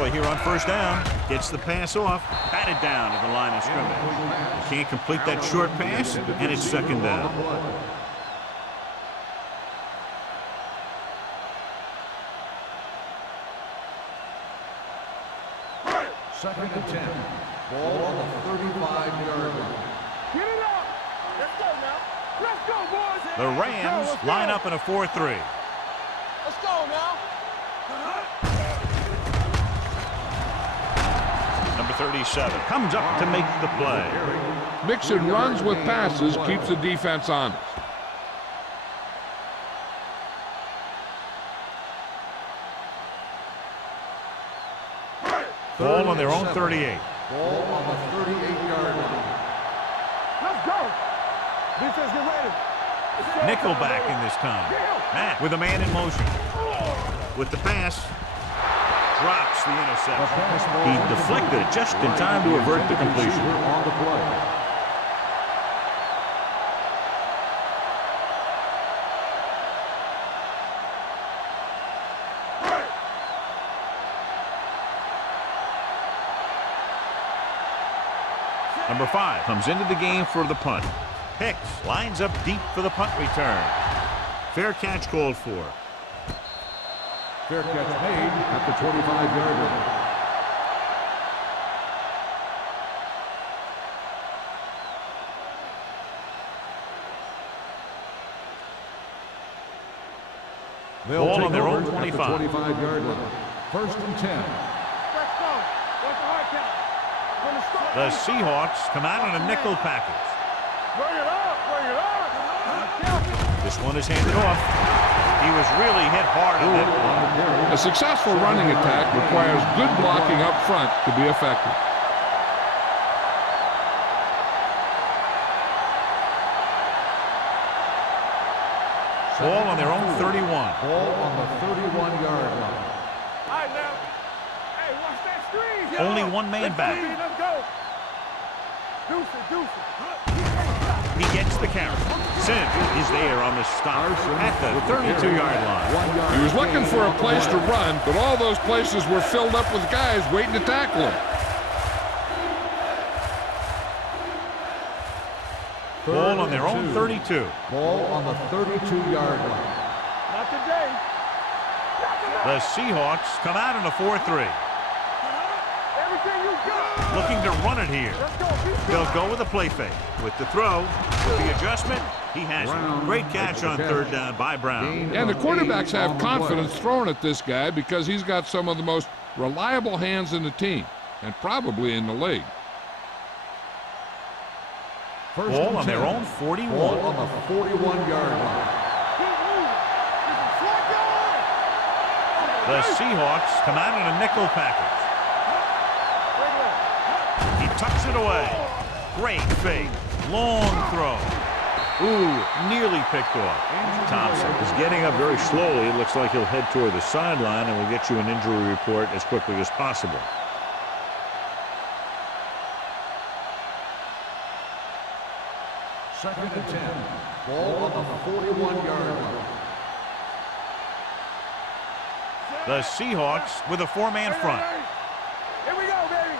Here on first down, gets the pass off, batted down at the line of scrimmage. He can't complete that short pass, and it's second down. Second and 10. Ball on the 35-yard line. Get it up. Let's go now. Let's go, boys. The Rams line up in a 4-3. Let's go now. Number 37 comes up to make the play. Mixing runs with passes keeps the defense honest. Ball on their own 38. Ball on the 38-yard line. Let's go. Defense, get ready. Nickelback in this time. Matt with a man in motion. With the pass. Drops the interception. He deflected it just in time to avert the completion. On the play. Number 5 comes into the game for the punt. Hicks lines up deep for the punt return. Fair catch called for. Fair catch made at the 25-yard line. Ball on their own 25. 25-yard line. First and 10. Let's go. What's the hard count? From the start. The Seahawks come out on a nickel package. Bring it up. Bring it up. This one is handed off. He was really hit hard on that one. A successful running attack requires good blocking up front to be effective. Ball on their own 31. Ball on the 31-yard line. All right, now. Hey, watch that screen. Yo. Only one man back. Let's go. Deuce it. He gets the carry. Sim is there on the stop at the 32-yard line. He was looking for a place to run, but all those places were filled up with guys waiting to tackle him. Ball on their own 32. Ball on the 32-yard line. Not today. The Seahawks come out in a 4-3. Everything you got. Looking to run it here. Let's go. They'll go with the play fake. With the throw, with the adjustment, he has it. Great catch on third down by Brown. And the quarterbacks have confidence throwing at this guy because he's got some of the most reliable hands in the team, and probably in the league. Ball on their own 41. Ball on the 41-yard line. The Seahawks come out in a nickel package. He tucks it away. Great fake. Long throw. Ooh, nearly picked off. Thompson is getting up very slowly. It looks like he'll head toward the sideline, and we'll get you an injury report as quickly as possible. Second and 10. Ball on the 41-yard line. The Seahawks with a four-man front. Here we go, baby.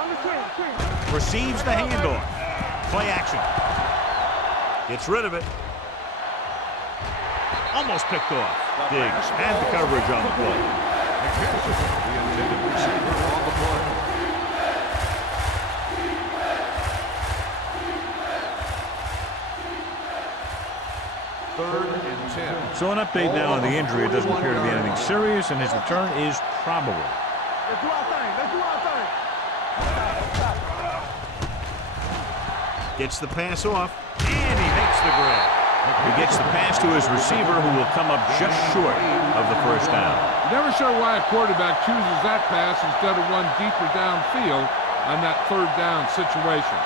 On the screen. Receives the handoff. Play action. Gets rid of it. Almost picked off. Diggs had the coverage on the play. The intended receiver on the play. Third and 10. So an update now on the injury. It doesn't appear to be anything serious, and his return is probable. Let's do our thing. Gets the pass off, and he makes the grab. He gets the pass to his receiver, who will come up just short of the first down. Never sure why a quarterback chooses that pass instead of one deeper downfield on that third down situation.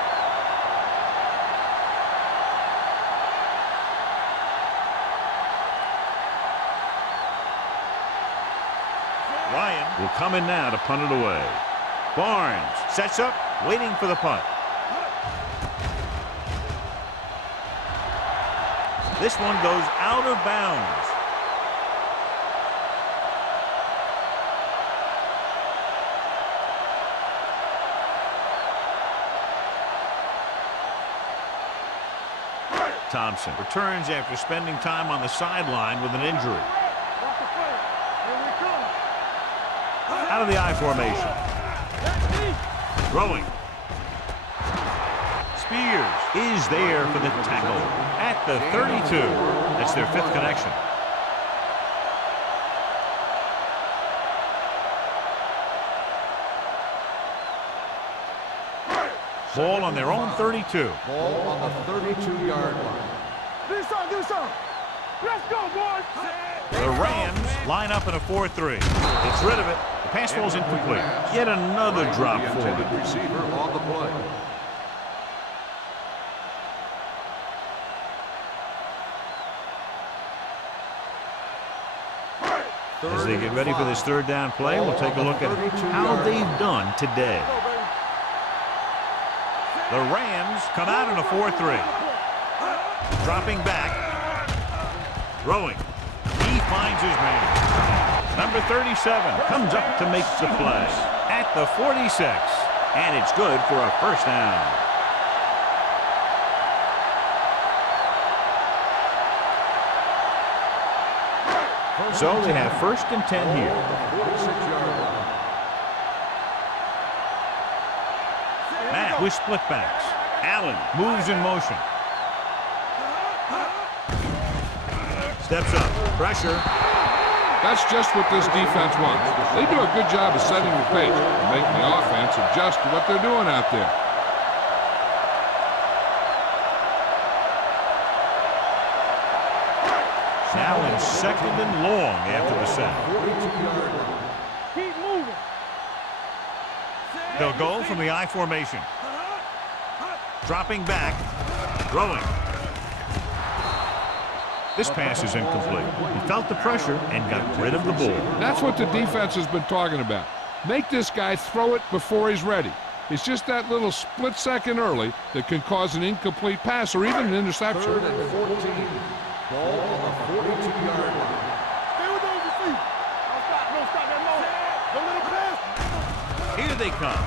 Ryan will come in now to punt it away. Barnes sets up, waiting for the punt. This one goes out of bounds. Thompson returns after spending time on the sideline with an injury. Out of the I formation. Throwing. Spears is there for the tackle at the 32. That's their fifth connection. Ball on their own 32. Ball on the 32-yard line. Do something. Let's go, boys. The Rams line up in a 4-3. Gets rid of it. The pass falls incomplete. Yet another drop The forward. intended receiver on the play. As they get ready for this third down play, we'll take a look at how they've done today. The Rams come out in a 4-3. Dropping back. Throwing. He finds his man. Number 37 comes up to make the play at the 46. And it's good for a first down. So they have first and 10 here. 46-yard line. Matt with split backs. Allen moves in motion. Steps up. Pressure. That's just what this defense wants. They do a good job of setting the pace and making the offense adjust to what they're doing out there. Now in second and long after the sack. 42-yard line. Keep moving. They'll go from the I formation. Dropping back. Throwing. This pass is incomplete. He felt the pressure and got rid of the ball. That's what the defense has been talking about. Make this guy throw it before he's ready. It's just that little split second early that can cause an incomplete pass or even an interception. 3rd and 14. Ball on the 42-yard line. Stay with those feet. Don't stop that long. Don't let him pass. Here they come.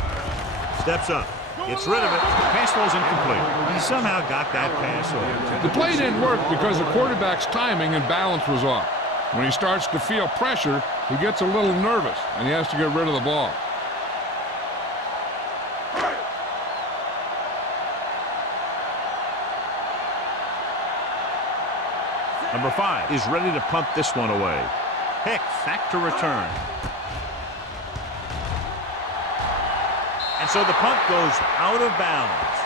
Steps up. Gets rid of it. The pass ball's incomplete. He somehow got that pass off. The play didn't work because the quarterback's timing and balance was off. When he starts to feel pressure, he gets a little nervous, and he has to get rid of the ball. Number 5 is ready to punt this one away. Hicks back to return. And so the punt goes out of bounds.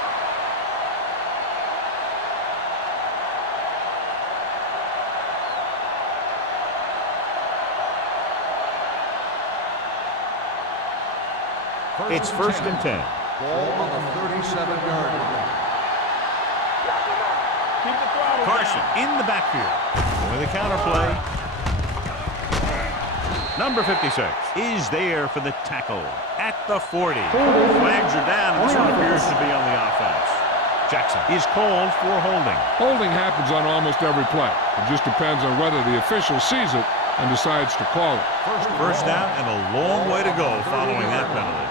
It's 1st and 10. Ball on the 37-yard line. Carson in the backfield. With a counter play. Number 56 is there for the tackle at the 40. Flags are down, and this one appears to be on the offense. Jackson is called for holding. Holding happens on almost every play. It just depends on whether the official sees it and decides to call it. First down and a long way to go following that penalty.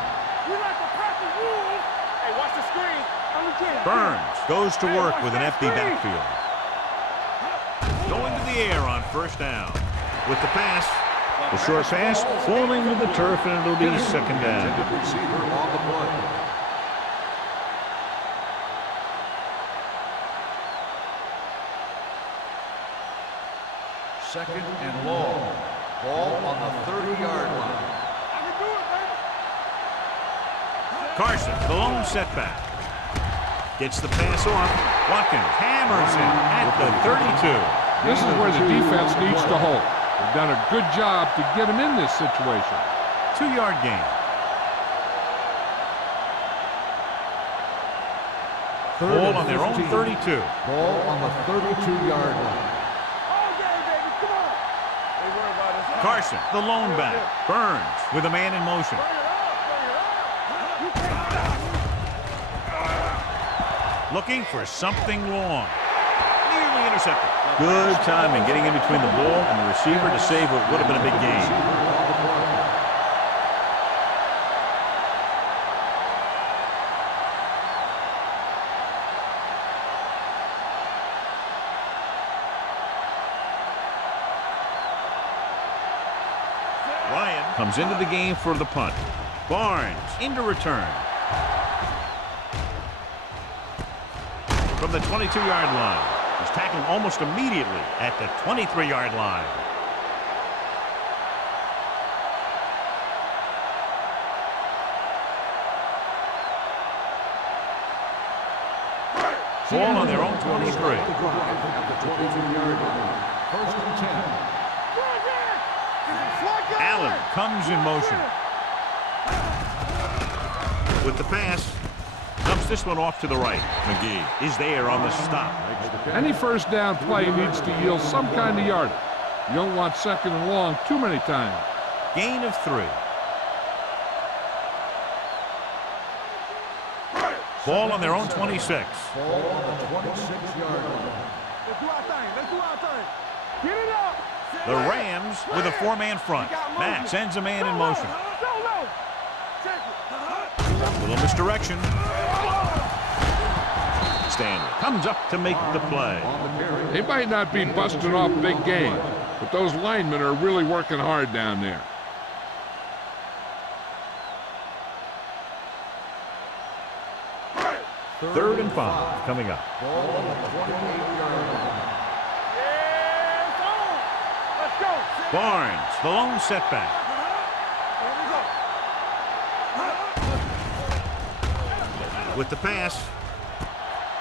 We like to practice rules. Hey, watch the screen. On the kid. Burns goes to work with an empty backfield. Going to the air on 1st down. With the pass, the short pass falling to the turf, and it'll be 2nd down. Receiver on the play. Second and long. Ball on the 30-yard line. I can do it, baby. Carson, the lone setback. Gets the pass off. Watkins hammers him at the 32. This is where the defense needs to hold. They've done a good job to get him in this situation. 2-yard gain. Ball on their own 32. Ball on the 32-yard line. All game, baby. Come on. They worry about us. Carson, the lone back. Burns with a man in motion. Bring it up. Bring it up. You can't stop. Looking for something long. Nearly intercepted. Good timing getting in between the ball and the receiver to save what would have been a big gain. Ryan comes into the game for the punt. Barnes into return. From the 22-yard line. He's tackled almost immediately at the 23-yard line. Ball on their own 23. At the 22-yard line. 1st and 10. Allen comes in motion. With the pass, dumps this one off to the right. McGee is there on the stop. Any 1st down play needs to yield some kind of yardage. You don't want 2nd and long too many times. Gain of 3. Ball on their own 26. Ball on the 26-yard line. Let's do our thing. Let's do our thing. Get it up. The Rams with a 4-man front. Matt sends a man in motion. Solo. Check it. Little misdirection. Stanley comes up to make the play. They might not be busting off big game, but those linemen are really working hard down there. Third and 5 coming up. Ball on the 28-yard line. Yeah, it's on. Let's go. Barnes, the lone setback. Here we go. With the pass.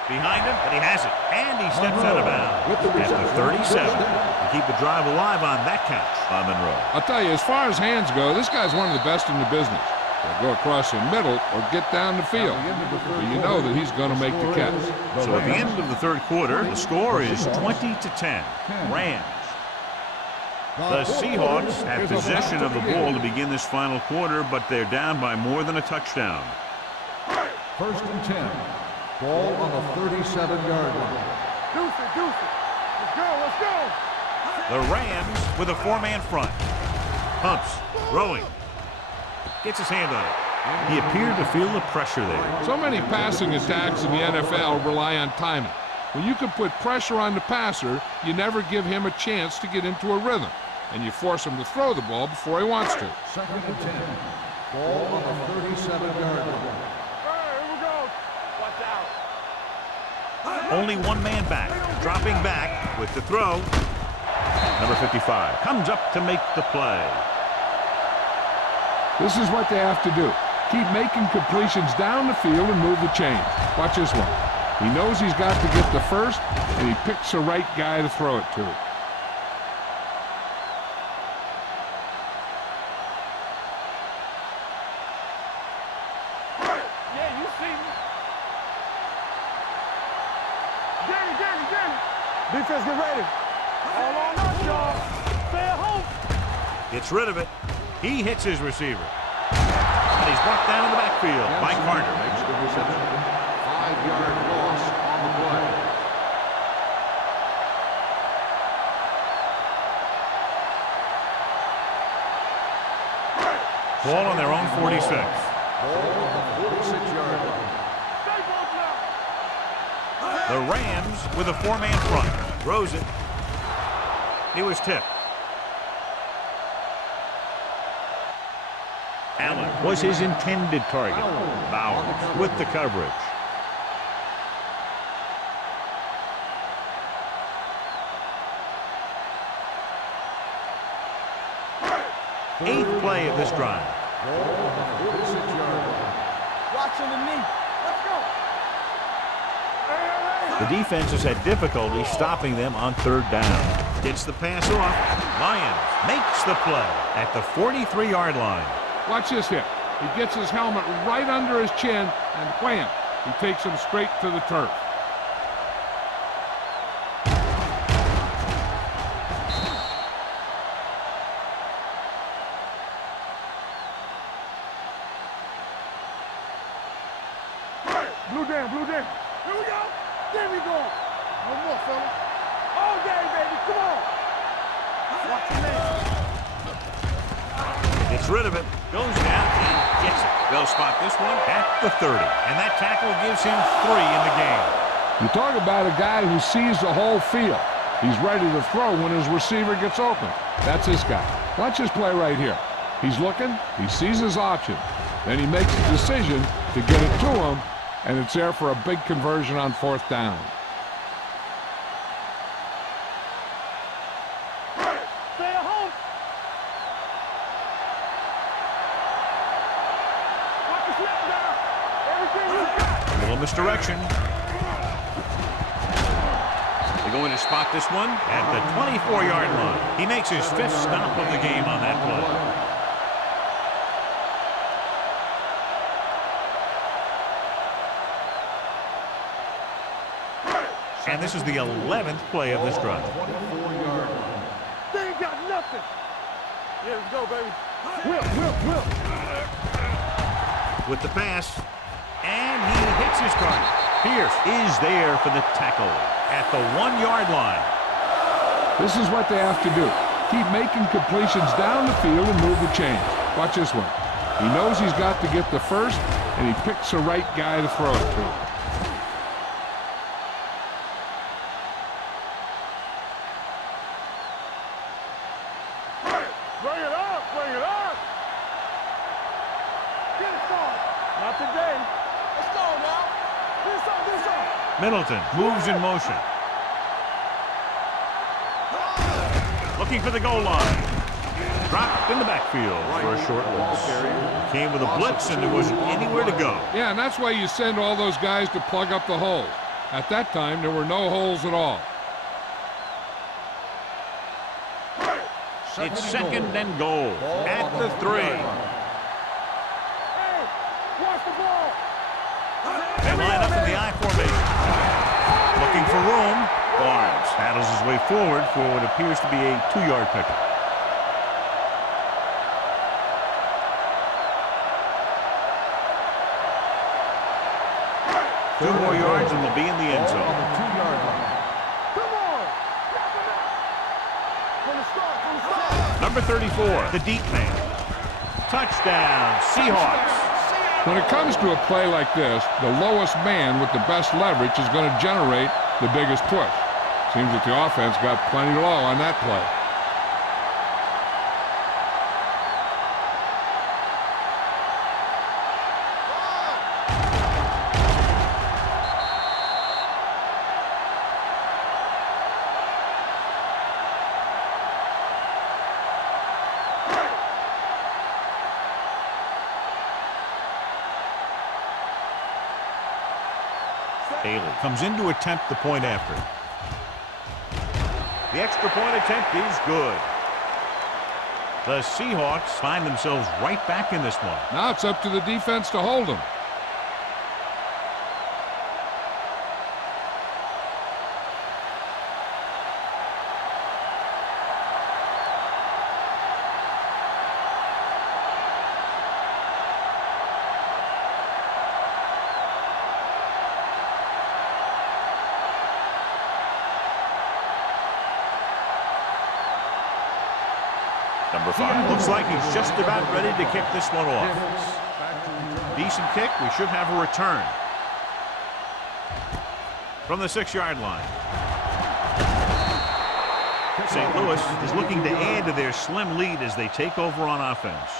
Behind him, but he has it. And he steps out of bounds at the 37. To keep the drive alive on that catch by Monroe. I'll tell you, as far as hands go, this guy's one of the best in the business. They'll go across the middle or get down the field. So you know that he's going to make the catch. So at the end of the third quarter, the score is 20-10. Rams. The Seahawks have possession of the ball to begin this final quarter, but they're down by more than a touchdown. 1st and 10. Ball on the 37-yard line. Deuce it, deuce it. Let's go, let's go. The Rams with a four-man front. Pumps, throwing. Gets his hand on it. He appeared to feel the pressure there. So many passing attacks in the NFL rely on timing. When you can put pressure on the passer, you never give him a chance to get into a rhythm, and you force him to throw the ball before he wants to. 2nd and 10. Ball on the 37-yard line. Here we go. Watch out. Only one man back. Dropping back with the throw. Number 55 comes up to make the play. This is what they have to do. Keep making completions down the field and move the chains. Watch this one. He knows he's got to get the first, and he picks the right guy to throw it to. Yeah, you see me. Danny. Defense, get ready. All on us, y'all. Stay at home. Gets rid of it. He hits his receiver. And he's brought down in the backfield by Carter. Makes the reception. 5-yard loss on the play. Ball on their own 46. Ball on the 46-yard line. Stay close now. The Rams with a four-man front. Throws it. He was tipped. Allen was his intended target. Bowers with the coverage. Eighth play of this drive. Watch underneath. Let's go. The defense has had difficulty stopping them on third down. Gets the pass off. Lyons makes the play at the 43-yard line. Watch this hit. He gets his helmet right under his chin, and wham, he takes him straight to the turf. Blue down. Here we go. There we go. No more, fellas. All day, baby. Come on. Watch your man. Gets rid of it. Goes down and gets it. They'll spot this one at the 30. And that tackle gives him 3 in the game. You talk about a guy who sees the whole field. He's ready to throw when his receiver gets open. That's this guy. Watch this play right here. He's looking. He sees his option. Then he makes a decision to get it to him, and it's there for a big conversion on 4th down. Stay at home. Watch the slip down. Everything you got. A little misdirection. They're going to spot this one at the 24-yard line. He makes his 5th stop of the game on that play. And this is the 11th play of this drive. 24-yard line. They ain't got nothing. Here we go, baby. Whip. With the pass, and he hits his target. Pierce is there for the tackle at the 1-yard line. This is what they have to do. Keep making completions down the field and move the chains. Watch this one. He knows he's got to get the first, and he picks the right guy to throw it to. Bring it up. Get it started. Not today. Let's go now. This on. Middleton moves in motion. Looking for the goal line. Dropped in the backfield for a short loss. Came with a blitz and there wasn't anywhere to go. Yeah, and that's why you send all those guys to plug up the holes. At that time, there were no holes at all. It's 2nd and goal at the 3. They line up in the I formation. Looking for room. Barnes paddles his way forward for what appears to be a 2-yard pickup. Two more yards and they'll be in the end zone. On the 2-yard line. Number 34, the deep man. Touchdown, Seahawks. When it comes to a play like this, the lowest man with the best leverage is going to generate the biggest push. Seems that the offense got plenty low on that play. Haley comes in to attempt the point after. The extra point attempt is good. The Seahawks find themselves right back in this one. Now it's up to the defense to hold them. Number 5. Looks like he's just about ready to kick this one off. Decent kick. We should have a return. From the 6-yard line. St. Louis is looking to add to their slim lead as they take over on offense.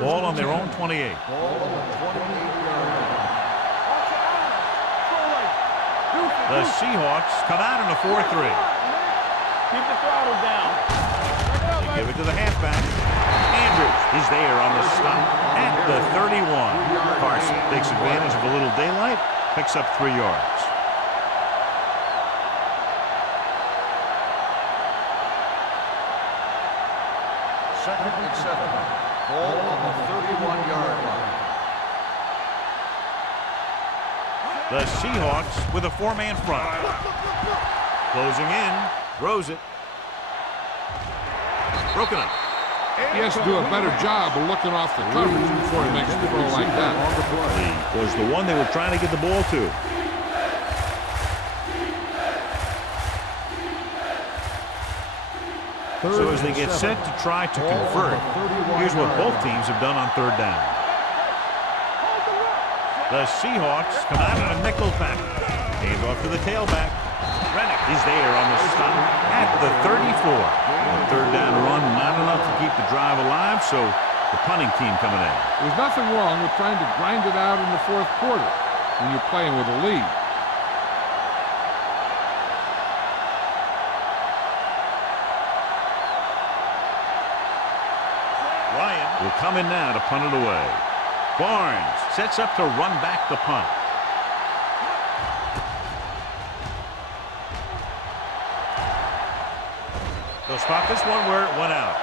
Ball on their own 28. Ball on the 28-yard line. The Seahawks come out in a 4-3. Keep the throttle down. They give it to the halfback. Andrews is there on the stop at the 31. Carson takes advantage of a little daylight, picks up 3 yards. Second and 7. Ball on the 31-yard line. The Seahawks with a 4-man front. Closing in, throws it. Broken up. He has to do a better job of looking off the coverage before he makes a throw like that. Was the one they were trying to get the ball to. So as they get set to try to convert, here's what both teams have done on 3rd down. The Seahawks come out in a nickel package. Hands off to the tailback. Rennick is there on the stop at the 34. A 3rd down run, not enough to keep the drive alive, so the punting team coming in. There's nothing wrong with trying to grind it out in the 4th quarter when you're playing with a lead. Ryan will come in now to punt it away. Barnes sets up to run back the punt. They'll spot this one where it went out.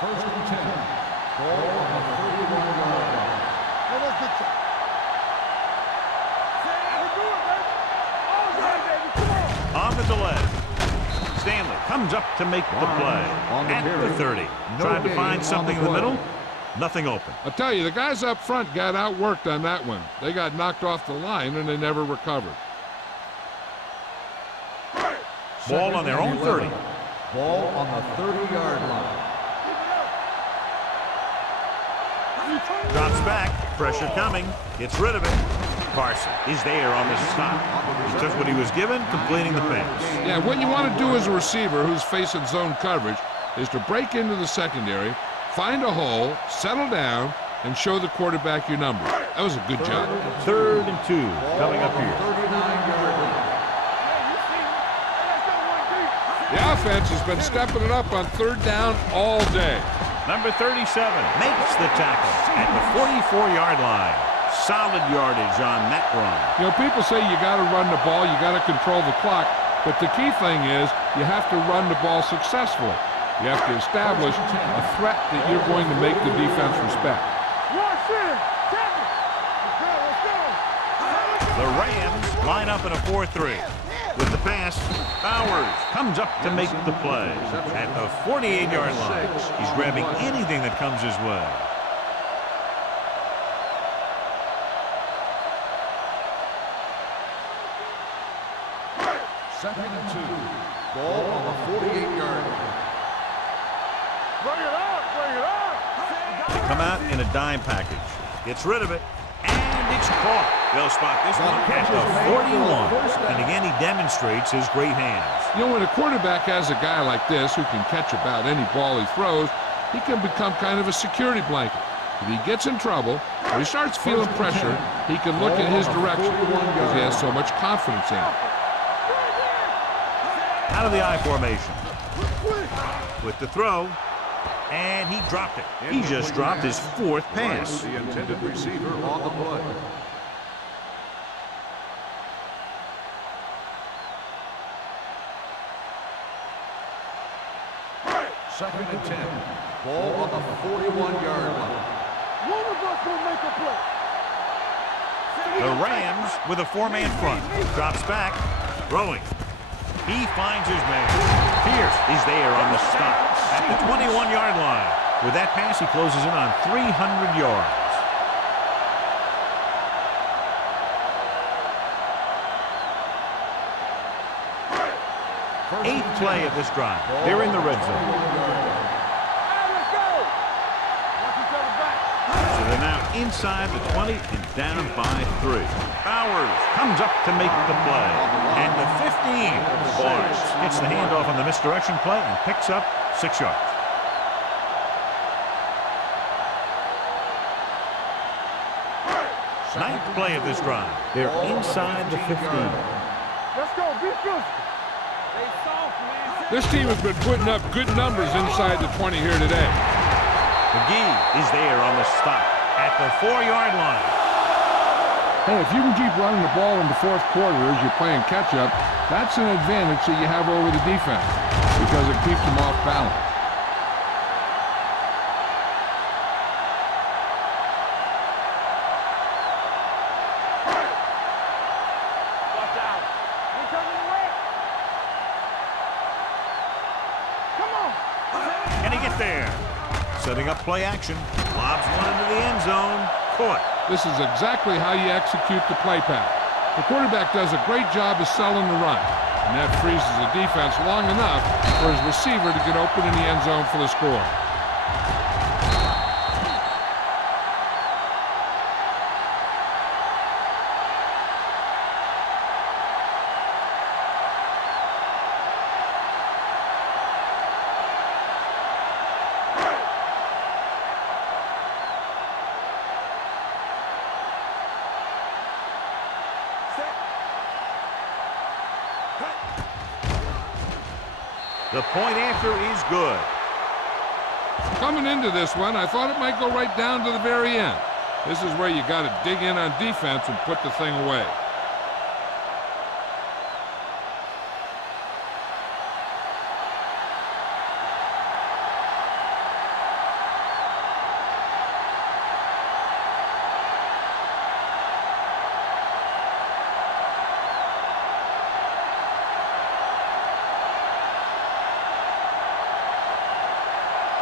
First and 10. Ball on the 31-yard line. On the delay. Stanley comes up to make the play at the 30. Tried to find something in the middle. Nothing open. I'll tell you, the guys up front got outworked on that one. They got knocked off the line and they never recovered. Ball on their own 30. Ball on the 30-yard line. Drops back. Pressure coming. Gets rid of it. Carson is there on the stop. He took what he was given, completing the pass. Yeah, what you want to do as a receiver who's facing zone coverage is to break into the secondary, find a hole, settle down, and show the quarterback your number. That was a good job. 3rd and 2 coming up here. 39-yard line. The offense has been stepping it up on third down all day. Number 37 makes the tackle at the 44-yard line. Solid yardage on that run. You know, people say you got to run the ball, you got to control the clock, but the key thing is you have to run the ball successfully. You have to establish a threat that you're going to make the defense respect. The Rams line up in a 4-3. With the pass, Bowers comes up to make the play at the 48-yard line. He's grabbing anything that comes his way. Second and 2. Ball on the 48-yard line. Bring it up, bring it up. They come out in a dime package. Gets rid of it, and it's caught. They'll spot this one at the 41. And again, he demonstrates his great hands. You know, when a quarterback has a guy like this who can catch about any ball he throws, he can become kind of a security blanket. If he gets in trouble or he starts feeling pressure, he can look in his direction because he has so much confidence in it. Out of the I formation. With the throw. And he dropped it. He just dropped his 4th pass. The intended receiver on the play. Second and 10. Ball on the 41-yard line. One of us will make a play. The Rams with a 4-man front. Drops back. Throwing. He finds his man. Pierce is there on the stop at the 21-yard line. With that pass, he closes in on 300 yards. Eighth play of this drive. They're in the red zone. So they're now inside the 20 and down by 3. Bowers comes up to make the play. And the 15. Bars gets the handoff on the misdirection play and picks up 6 yards. Ninth play of this drive. They're inside the 15. Let's go, be physical. This team has been putting up good numbers inside the 20 here today. McGee is there on the stop at the 4-yard line. Hey, if you can keep running the ball in the 4th quarter as you're playing catch-up, that's an advantage that you have over the defense because it keeps them off balance. Watch out. We're coming away. Come on. Can he get there? Setting up play action. Lobs one into the end zone. Caught. This is exactly how you execute the play pass. The quarterback does a great job of selling the run, and that freezes the defense long enough for his receiver to get open in the end zone for the score. The point after is good. Coming into this one, I thought it might go right down to the very end. This is where you got to dig in on defense and put the thing away.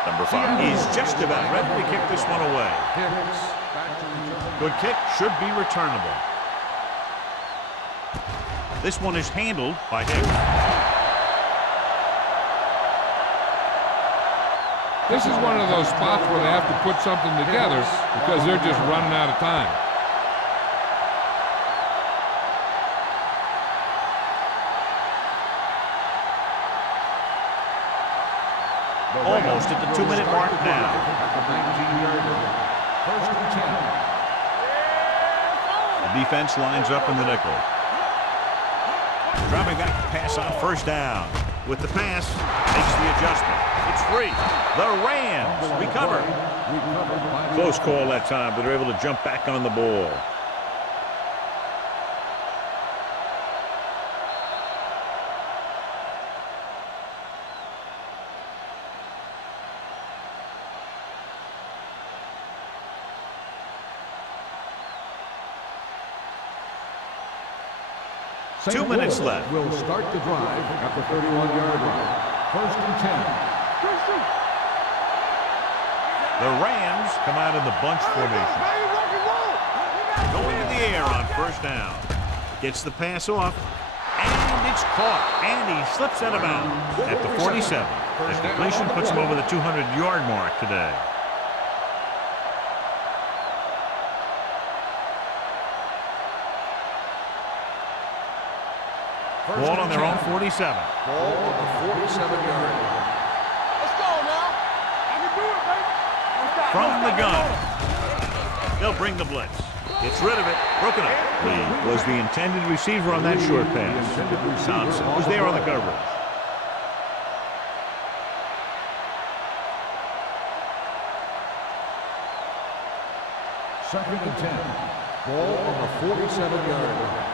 Number 5 is just about ready to kick this one away. Good kick, should be returnable. This one is handled by Hicks. This is one of those spots where they have to put something together because they're just running out of time. Almost at the 2-minute mark now. First and 10. The defense lines up in the nickel. Dropping back to pass on first down. With the pass, makes the adjustment. It's free. The Rams recover. Close call that time, but they're able to jump back on the ball. St. 2 minutes Louis left. will start the drive at the 31-yard line. 1st and 10. The Rams come out in the bunch formation. Going in the air on 1st down. Gets the pass off. And it's caught. And he slips out of bounds at the 47. The completion puts him over the 200-yard mark today. Ball on their own 47. Ball on the 47-yard line. Let's go now. I can do it, baby. From the gun. They'll bring the blitz. Gets rid of it. Broken up. Lee was the intended receiver on that short pass. Thompson was there on the coverage. Second and 10. Ball on the 47-yard line.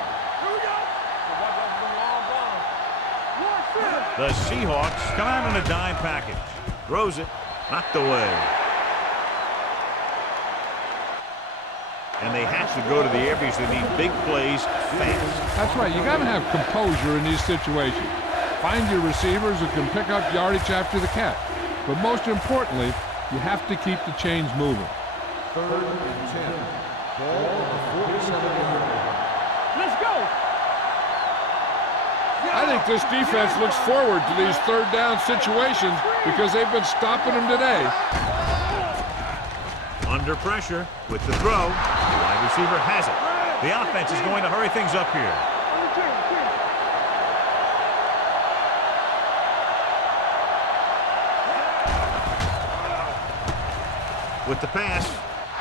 The Seahawks come out in a dime package. Throws it. Knocked away. And they have to go to the air because they need big plays fast. That's right. You got to have composure in these situations. Find your receivers who can pick up yardage after the catch. But most importantly, you have to keep the chains moving. 3rd and 10. Ball on the 47-yard line. Let's go. I think this defense looks forward to these 3rd down situations because they've been stopping them today. Under pressure with the throw. The wide receiver has it. The offense is going to hurry things up here. With the pass.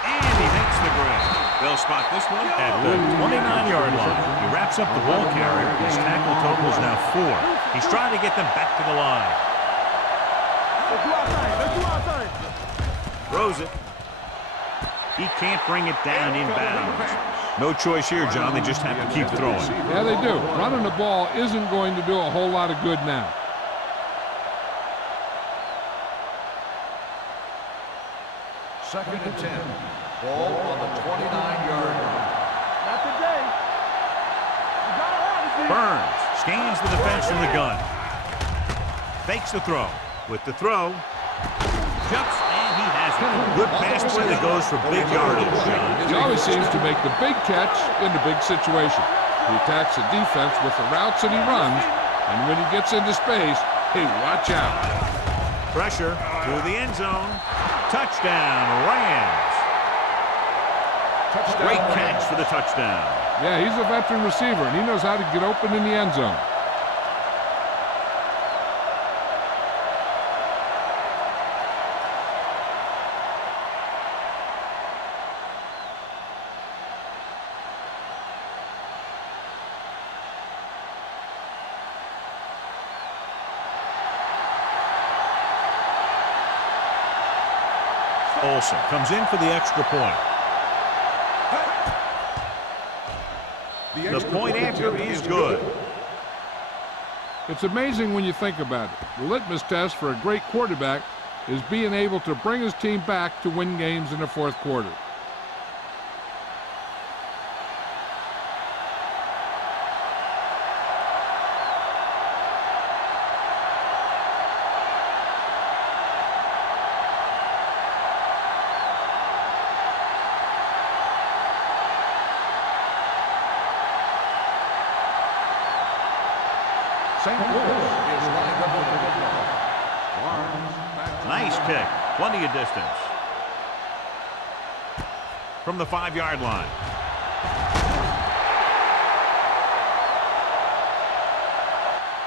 And he makes the grab. They'll spot this one at the 29-yard line. He wraps up the ball carrier. His tackle total is now 4. He's trying to get them back to the line. Throws it. He can't bring it down inbounds. No choice here, John. They just have to keep throwing. Yeah, they do. Running the ball isn't going to do a whole lot of good now. Second and 10. Ball on the 29-yard line. Not today. Burns scans the defense from the gun. Fakes the throw. With the throw. Jumps, and he has it. Good pass play that goes for big yardage, John. He always seems to make the big catch in the big situation. He attacks the defense with the routes that he runs, and when he gets into space, hey, watch out. Pressure through the end zone. Touchdown, Rams. Great catch for the touchdown. Yeah, he's a veteran receiver, and he knows how to get open in the end zone. Olsen comes in for the extra point. The point after is good. It's amazing when you think about it. The litmus test for a great quarterback is being able to bring his team back to win games in the 4th quarter. St. Louis is lined up with the football. Barnes back to Nice kick. Plenty of distance. From the 5-yard line.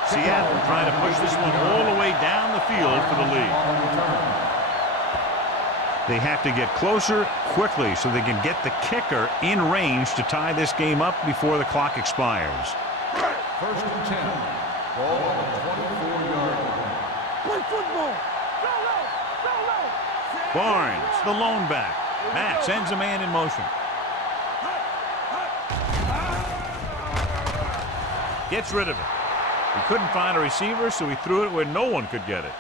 Seattle trying to push this one all the way down the field for the lead. They have to get closer quickly so they can get the kicker in range to tie this game up before the clock expires. 1st and 10. Ball on the 24-yard Barnes, the lone back. Matt sends a man in motion. Gets rid of it. He couldn't find a receiver, so he threw it where no one could get it.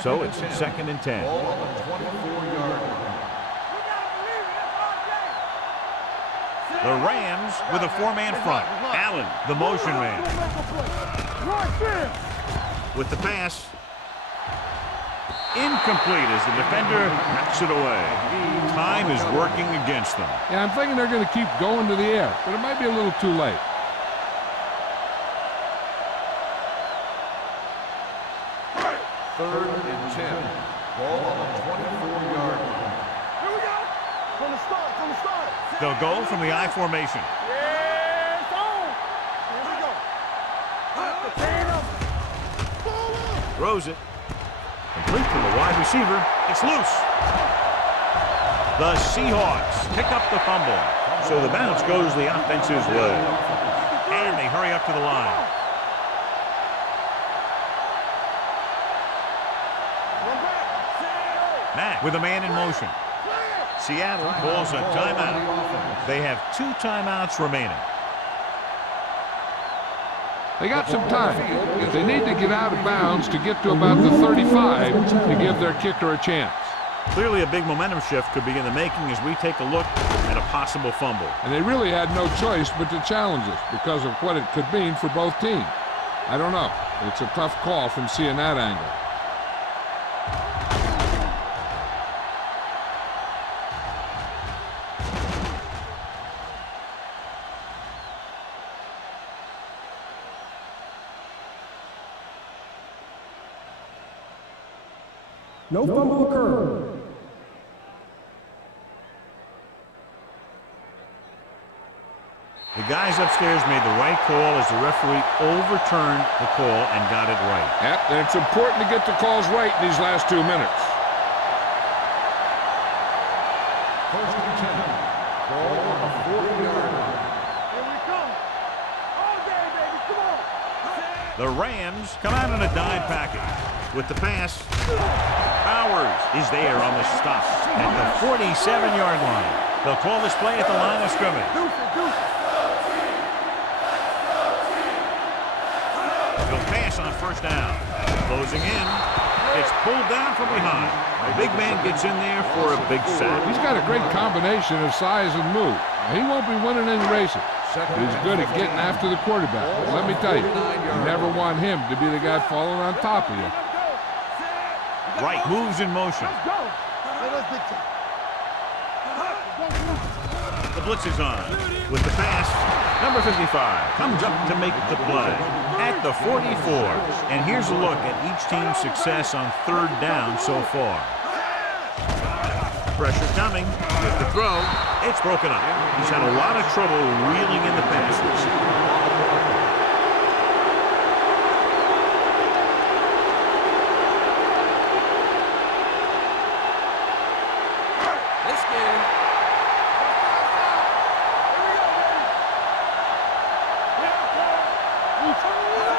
So it's 2nd and 10. Ball on the 24-yard line. The Rams with a 4-man front. Allen, the motion man. With the pass. Incomplete as the defender knocks it away. Time is working against them. Yeah, I'm thinking they're going to keep going to the air, but it might be a little too late. Third and 10. Ball on the 24-yard line. Here we go. From the start, from the start. They'll go from the I formation. Yeah, it's on. Here we go. Stand up. Ball up. Throws it. Complete to the wide receiver. It's loose. The Seahawks pick up the fumble. So the bounce goes the offense's way. And they hurry up to the line. Matt with a man in motion. Seattle calls a timeout. They have 2 timeouts remaining. They got some time. They need to get out of bounds to get to about the 35 to give their kicker a chance. Clearly a big momentum shift could be in the making as we take a look at a possible fumble. And they really had no choice but to challenge us because of what it could mean for both teams. I don't know. It's a tough call from seeing that angle. No fumble occurred. The guys upstairs made the right call as the referee overturned the call and got it right. Yep, and it's important to get the calls right in these last 2 minutes. First and 10. Ball on the 40-yard line. Here we come. All day, baby. Come on. The Rams come out in a dime package. With the pass, Powers is there on the stop at the 47-yard line. They'll call this play at the line of scrimmage. They'll pass on 1st down. Closing in. It's pulled down from behind. The big man gets in there for a big sack. He's got a great combination of size and move. He won't be winning any races. He's good at getting after the quarterback. But let me tell you, you never want him to be the guy falling on top of you. Right moves in motion. The blitz is on. With the pass, number 55 comes up to make the play at the 44. And here's a look at each team's success on 3rd down so far. Pressure coming with the throw. It's broken up. He's had a lot of trouble reeling in the passes.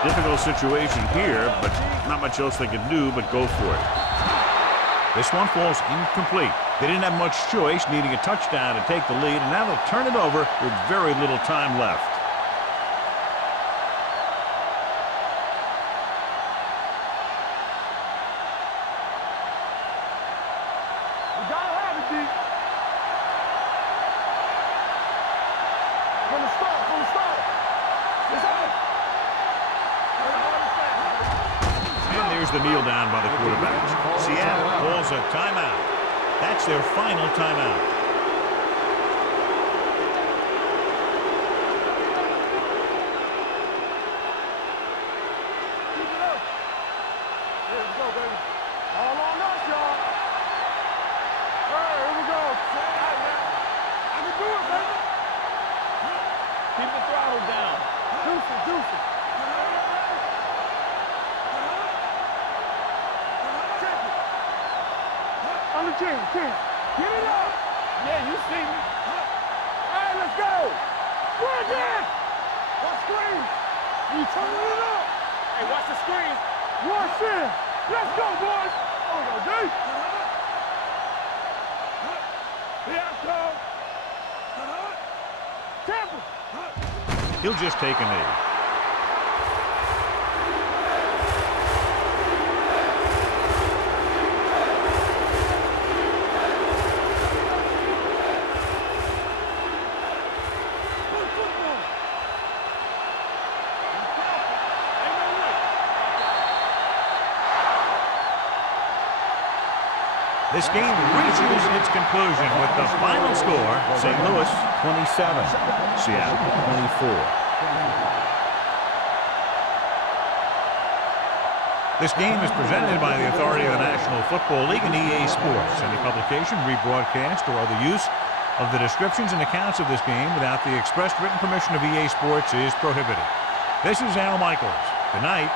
Difficult situation here, but not much else they can do but go for it. This one falls incomplete. They didn't have much choice, needing a touchdown to take the lead, and now they'll turn it over with very little time left. We gotta have it, D. From the start, from the start. It's on. And there's the kneel down by the quarterbacks. Seattle calls a timeout. That's their final timeout. Keep it up. Here we go, baby. All on us, y'all. All right, here we go. I can do it, baby. Keep the throttle down. Juice it, juice it. On the chin. Get it up. Yeah, you see me. All right, let's go. Right there! Watch screen! You turning it up! Hey, watch the screen! Watch it! Let's go, boys! Oh, no, D! Here I come! Tampa! He'll just take a knee. This game reaches its conclusion with the final score, St. Louis 27, Seattle 24. This game is presented by the authority of the National Football League and EA Sports. Any publication, rebroadcast, or other use of the descriptions and accounts of this game without the expressed written permission of EA Sports is prohibited. This is Al Michaels. Good night.